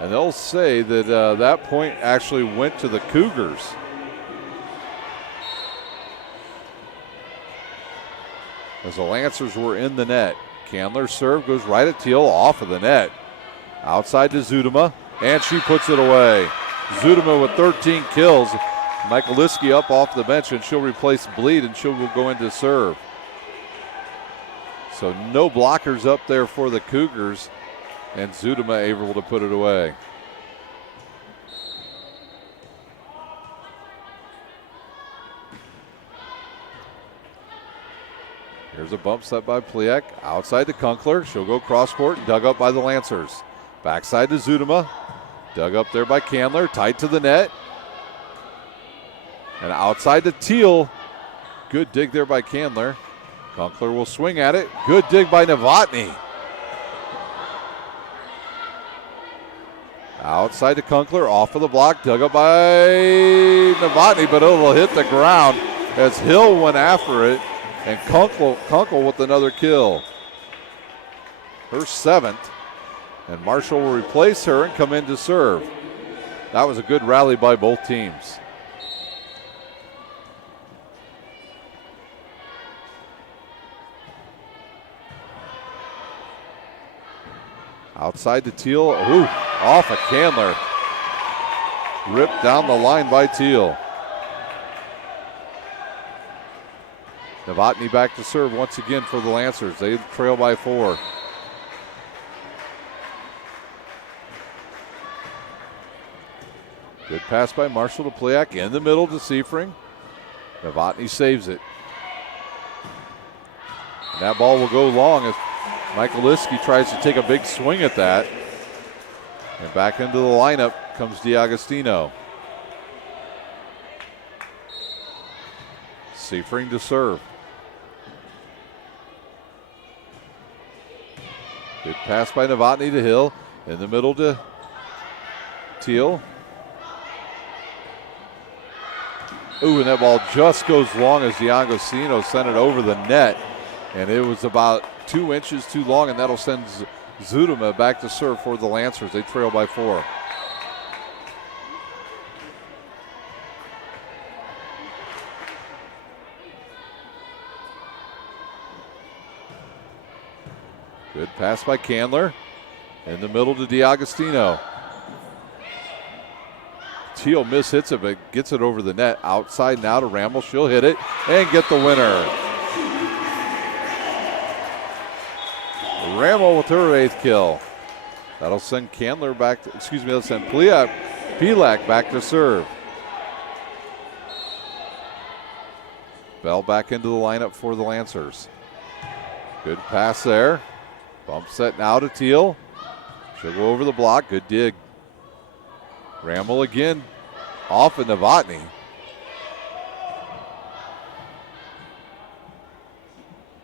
And they'll say that that point actually went to the Cougars. As the Lancers were in the net. Candler's serve goes right at Teal, off of the net. Outside to Zudema, and she puts it away. Zudema with 13 kills. Michaeliski up off the bench, and she'll replace Bleed, and she'll go into serve. So no blockers up there for the Cougars, and Zudema able to put it away. Here's a bump set by Pliak. Outside to Kunkler. She'll go cross court and dug up by the Lancers. Backside to Zudema. Dug up there by Candler. Tight to the net. And outside to Teal. Good dig there by Candler. Kunkler will swing at it. Good dig by Novotny. Outside to Kunkler. Off of the block. Dug up by Novotny, but it'll hit the ground as Hill went after it. And Kunkel with another kill. Her 7th. And Marshall will replace her and come in to serve. That was a good rally by both teams. Outside to Teal. Ooh, off of Candler. Ripped down the line by Teal. Novotny back to serve once again for the Lancers. They trail by 4. Good pass by Marshall to Pliak. In the middle to Seifring. Novotny saves it. And that ball will go long as Michaeliski tries to take a big swing at that. And back into the lineup comes DiAgostino. Seifring to serve. Good pass by Novotny to Hill. In the middle to Teal. Ooh, and that ball just goes long as DiAgostino sent it over the net. And it was about 2 inches too long, and that'll send Zudema back to serve for the Lancers. They trail by 4. Good pass by Candler. In the middle to DiAgostino. Teal mishits it, but gets it over the net. Outside now to Rammel. She'll hit it and get the winner. Rammel with her 8th kill. That'll send Candler back. That'll send Pilak back to serve. Bell back into the lineup for the Lancers. Good pass there. Bump set now to Teal. She'll go over the block. Good dig. Rammel again off of Novotny.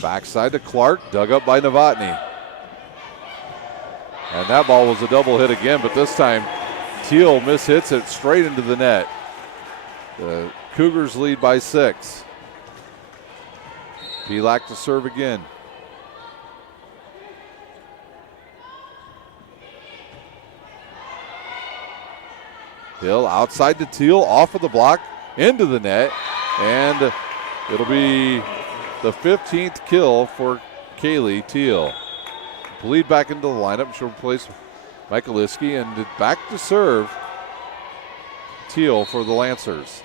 Backside to Clark, dug up by Novotny. And that ball was a double hit again, but this time Teal mishits it straight into the net. The Cougars lead by 6. Pelak to serve again. Hill outside to Teal, off of the block, into the net, and it'll be the 15th kill for Kaylee Teal. Bleed back into the lineup. She'll replace Michaeliski, and back to serve Teal for the Lancers.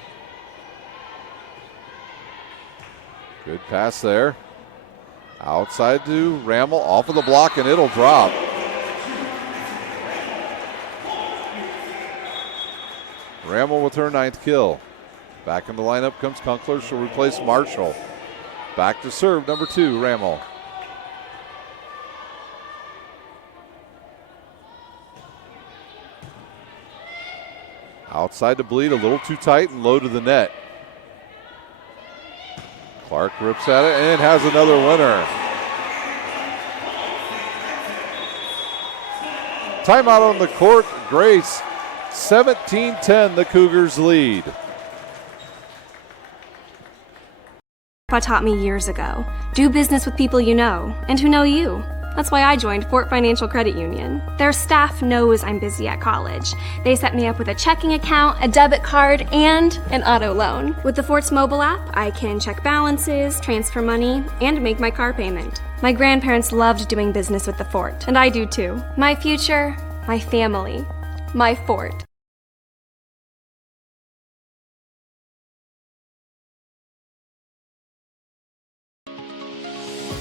Good pass there. Outside to Rammel, off of the block, and it'll drop. Rammel with her 9th kill. Back in the lineup comes Kunkler. She'll replace Marshall. Back to serve, number 2, Rammel. Outside to Bleed, a little too tight and low to the net. Clark rips at it and has another winner. Timeout on the court, Grace. 17-10, the Cougars lead. Grandpa taught me years ago, do business with people you know and who know you. That's why I joined Fort Financial Credit Union. Their staff knows I'm busy at college. They set me up with a checking account, a debit card, and an auto loan. With the Fort's mobile app, I can check balances, transfer money, and make my car payment. My grandparents loved doing business with the Fort, and I do too. My future, my family, my Fort.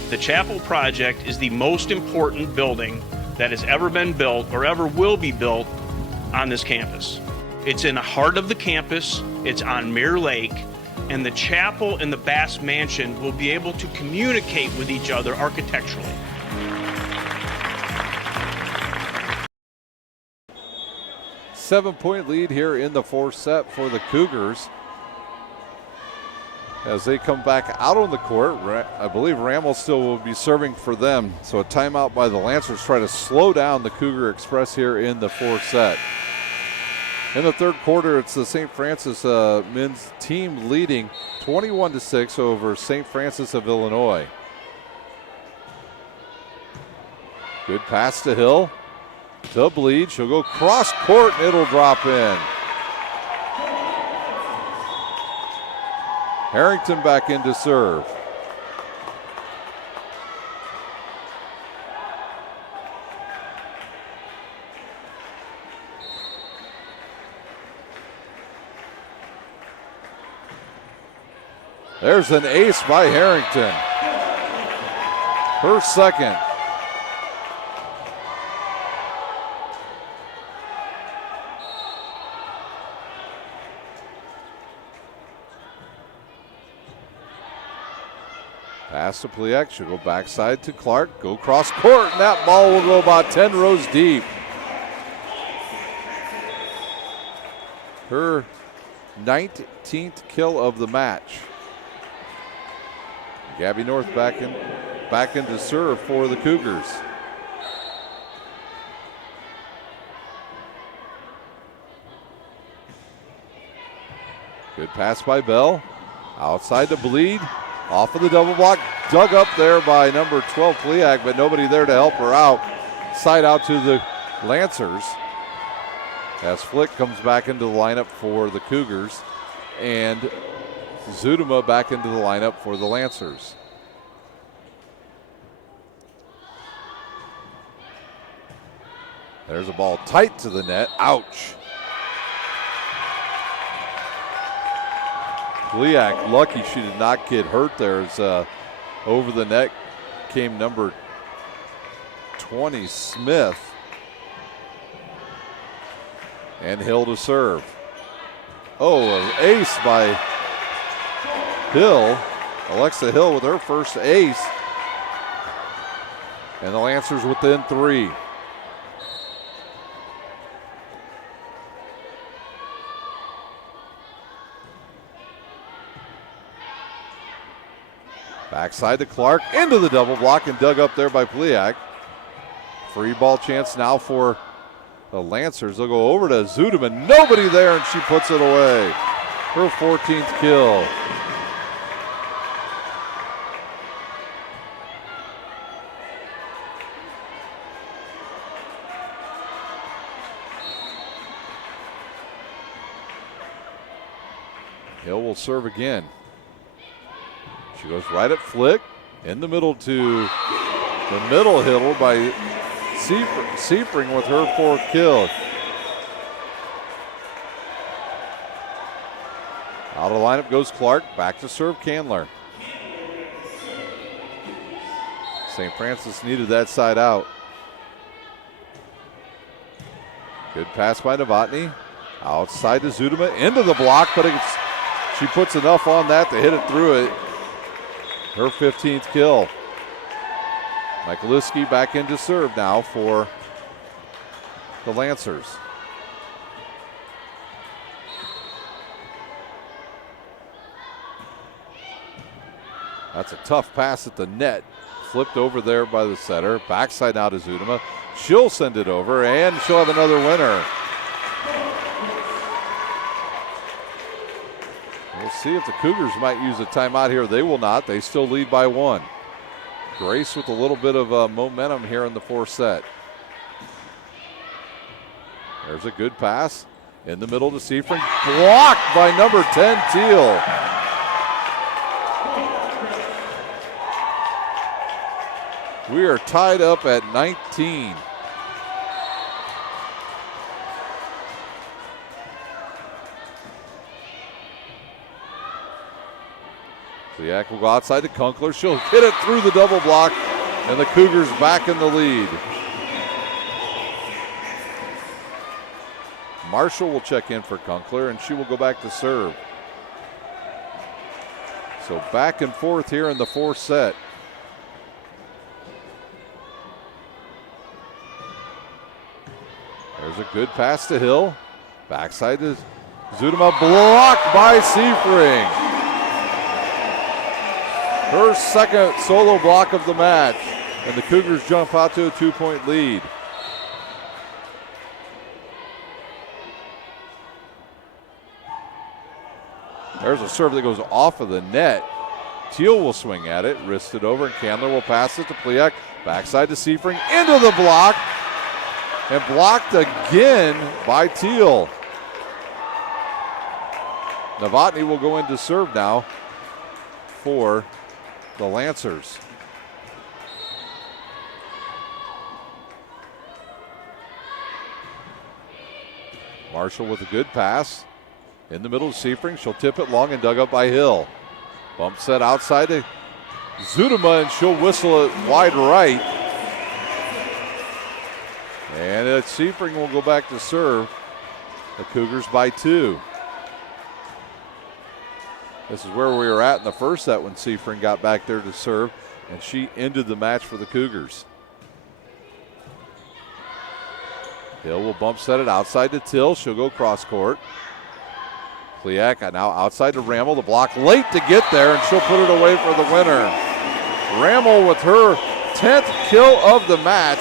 The Chapel project is the most important building that has ever been built or ever will be built on this campus. It's in the heart of the campus, it's on Mirror Lake, and the chapel and the Bass Mansion will be able to communicate with each other architecturally. Seven-point lead here in the fourth set for the Cougars. As they come back out on the court, I believe Rammel still will be serving for them. So a timeout by the Lancers try to slow down the Cougar Express here in the fourth set. In the third quarter, it's the St. Francis men's team leading 21-6 over St. Francis of Illinois. Good pass to Hill. To Bleed. She'll go cross court and it'll drop in. Harrington back in to serve. There's an ace by Harrington. Her second. Pass to Pliek, she'll go backside to Clark, go cross court, and that ball will go about 10 rows deep. Her 19th kill of the match. Gabby North back in to serve for the Cougars. Good pass by Bell. Outside to Bleed. Off of the double block, dug up there by number 12 Pliak, but nobody there to help her out. Side out to the Lancers as Flick comes back into the lineup for the Cougars and Zudema back into the lineup for the Lancers. There's a ball tight to the net. Ouch. Pliak lucky she did not get hurt there as over the net came number 20 Smith. And Hill to serve. Oh, an ace by Hill. Alexa Hill with her first ace. And the Lancers within 3. Backside to Clark, into the double block and dug up there by Pliak. Free ball chance now for the Lancers. They'll go over to Zudeman. Nobody there, and she puts it away. Her 14th kill. Hill will serve again. She goes right at Flick. In the middle to the middle hitter by Seifring with her 4th kill. Out of the lineup goes Clark. Back to serve Candler. St. Francis needed that side out. Good pass by Novotny. Outside to Zudema. Into the block, but she puts enough on that to hit it through it. Her 15th kill. Michaeliski back into serve now for the Lancers. That's a tough pass at the net. Flipped over there by the setter. Backside now to Zudema. She'll send it over, and she'll have another winner. We'll see if the Cougars might use a timeout here. They will not. They still lead by 1. Grace with a little bit of momentum here in the 4th set. There's a good pass in the middle to Seifring. Blocked by number 10, Teal. We are tied up at 19. Pliak will go outside to Kunkler. She'll hit it through the double block, and the Cougars back in the lead. Marshall will check in for Kunkler, and she will go back to serve. So back and forth here in the 4th set. There's a good pass to Hill. Backside to Zudema, blocked by Seifring. Her 2nd solo block of the match, and the Cougars jump out to a 2-point lead. There's a serve that goes off of the net. Teal will swing at it, wrist it over, and Candler will pass it to Pliak. Backside to Seifring, into the block, and blocked again by Teal. Novotny will go into serve now for the Lancers. Marshall with a good pass. In the middle of Seifring. She'll tip it long and dug up by Hill. Bump set outside to Zudema, and she'll whistle it wide right. And Seifring will go back to serve. The Cougars by 2. This is where we were at in the 1st set when Seifring got back there to serve, and she ended the match for the Cougars. Hill will bump set it outside to Till. She'll go cross court. Pliak now outside to Rammel. The block late to get there, and she'll put it away for the winner. Rammel with her 10th kill of the match.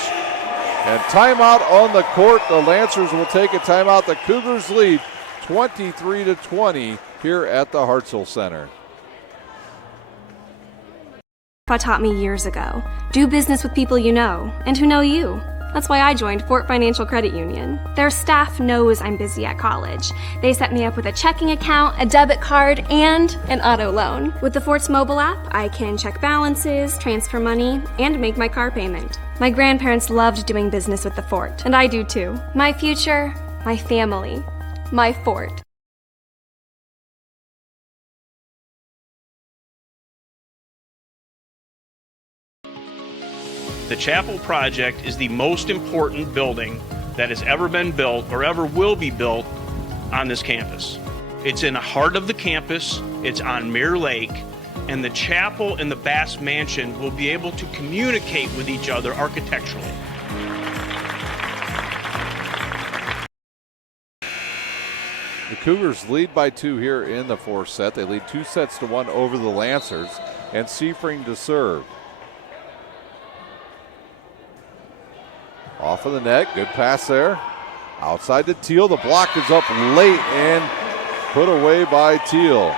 And timeout on the court. The Lancers will take a timeout. The Cougars lead 23-20 here at the Hartzell Center. Taught me years ago. Do business with people you know and who know you. That's why I joined Fort Financial Credit Union. Their staff knows I'm busy at college. They set me up with a checking account, a debit card, and an auto loan. With the Fort's mobile app, I can check balances, transfer money, and make my car payment. My grandparents loved doing business with the Fort, and I do too. My future, my family, my Fort. The Chapel project is the most important building that has ever been built or ever will be built on this campus. It's in the heart of the campus, it's on Mirror Lake, and the chapel and the Bass Mansion will be able to communicate with each other architecturally. The Cougars lead by 2 here in the fourth set. They lead 2-1 over the Lancers, and Seafring to serve. Off of the net, good pass there. Outside to Teal, the block is up late and put away by Teal.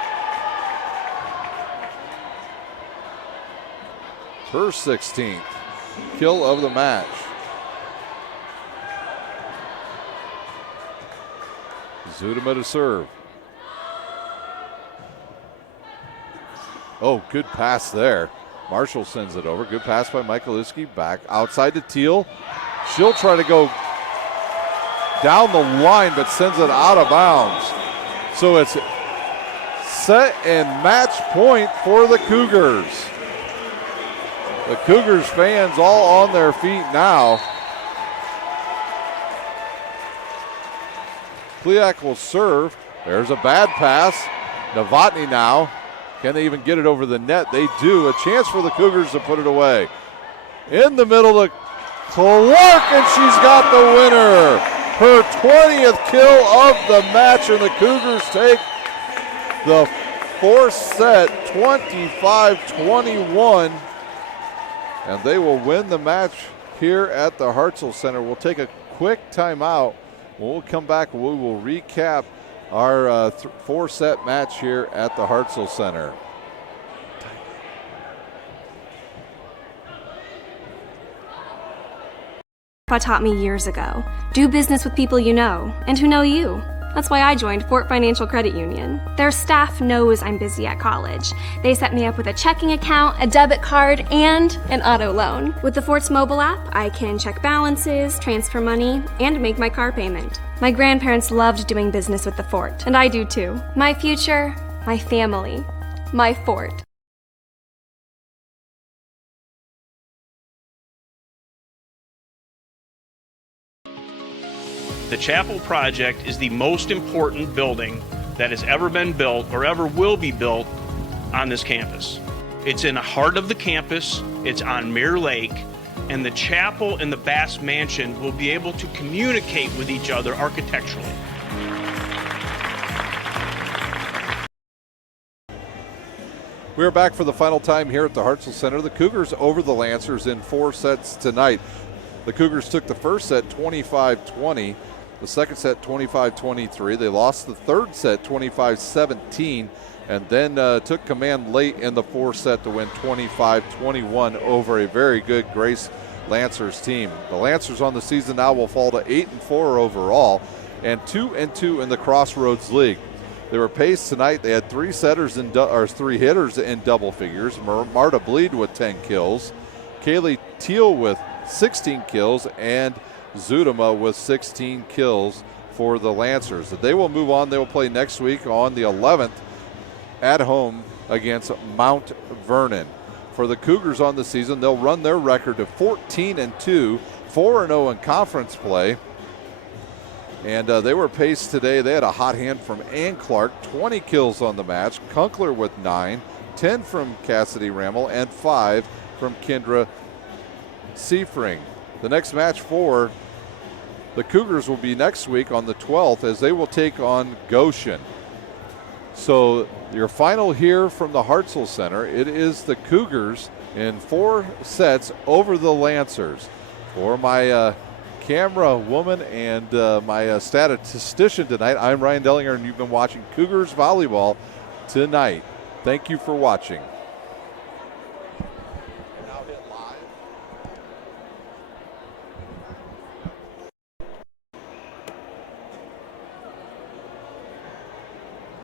Her 16th kill of the match. Zudema to serve. Oh, good pass there. Marshall sends it over. Good pass by Michaeliski. Back outside to Teal. She'll try to go down the line, but sends it out of bounds. So it's set and match point for the Cougars. The Cougars fans all on their feet now. Pliak will serve. There's a bad pass. Novotny now. Can they even get it over the net? They do. A chance for the Cougars to put it away. In the middle to Clark, and she's got the winner. Her 20th kill of the match, and the Cougars take the fourth set 25-21. And they will win the match here at the Hartzell Center. We'll take a quick timeout. When we'll come back, we will recap our four-set match here at the Hartzell Center. Grandpa taught me years ago, do business with people you know and who know you. That's why I joined Fort Financial Credit Union. Their staff knows I'm busy at college. They set me up with a checking account, a debit card, and an auto loan. With the Fort's mobile app, I can check balances, transfer money, and make my car payment. My grandparents loved doing business with the Fort, and I do too. My future, my family, my Fort. The Chapel project is the most important building that has ever been built or ever will be built on this campus. It's in the heart of the campus, it's on Mirror Lake, and the chapel and the Bass Mansion will be able to communicate with each other architecturally. We're back for the final time here at the Hartzell Center. The Cougars over the Lancers in 4 sets tonight. The Cougars took the first set 25-20. The second set 25-23. They lost the third set 25-17 and then took command late in the fourth set to win 25-21 over a very good Grace Lancers team. The Lancers on the season now will fall to 8-4 overall and 2-2 in the Crossroads League. They were paced tonight. They had three hitters in double figures. Marta Bleed with 10 kills, Kaylee Teal with 16 kills, and Zudema with 16 kills for the Lancers. They will move on. They will play next week on the 11th at home against Mount Vernon. For the Cougars on the season, they'll run their record to 14-2, 4-0 in conference play. And they were paced today. They had a hot hand from Ann Clark, 20 kills on the match. Kunkler with 9, 10 from Cassidy Rammel, and 5 from Kendra Seafring. The next match for the Cougars will be next week on the 12th as they will take on Goshen. So your final here from the Hartzell Center, it is the Cougars in 4 sets over the Lancers. For my camera woman and my statistician tonight, I'm Ryan Dellinger, and you've been watching Cougars Volleyball tonight. Thank you for watching.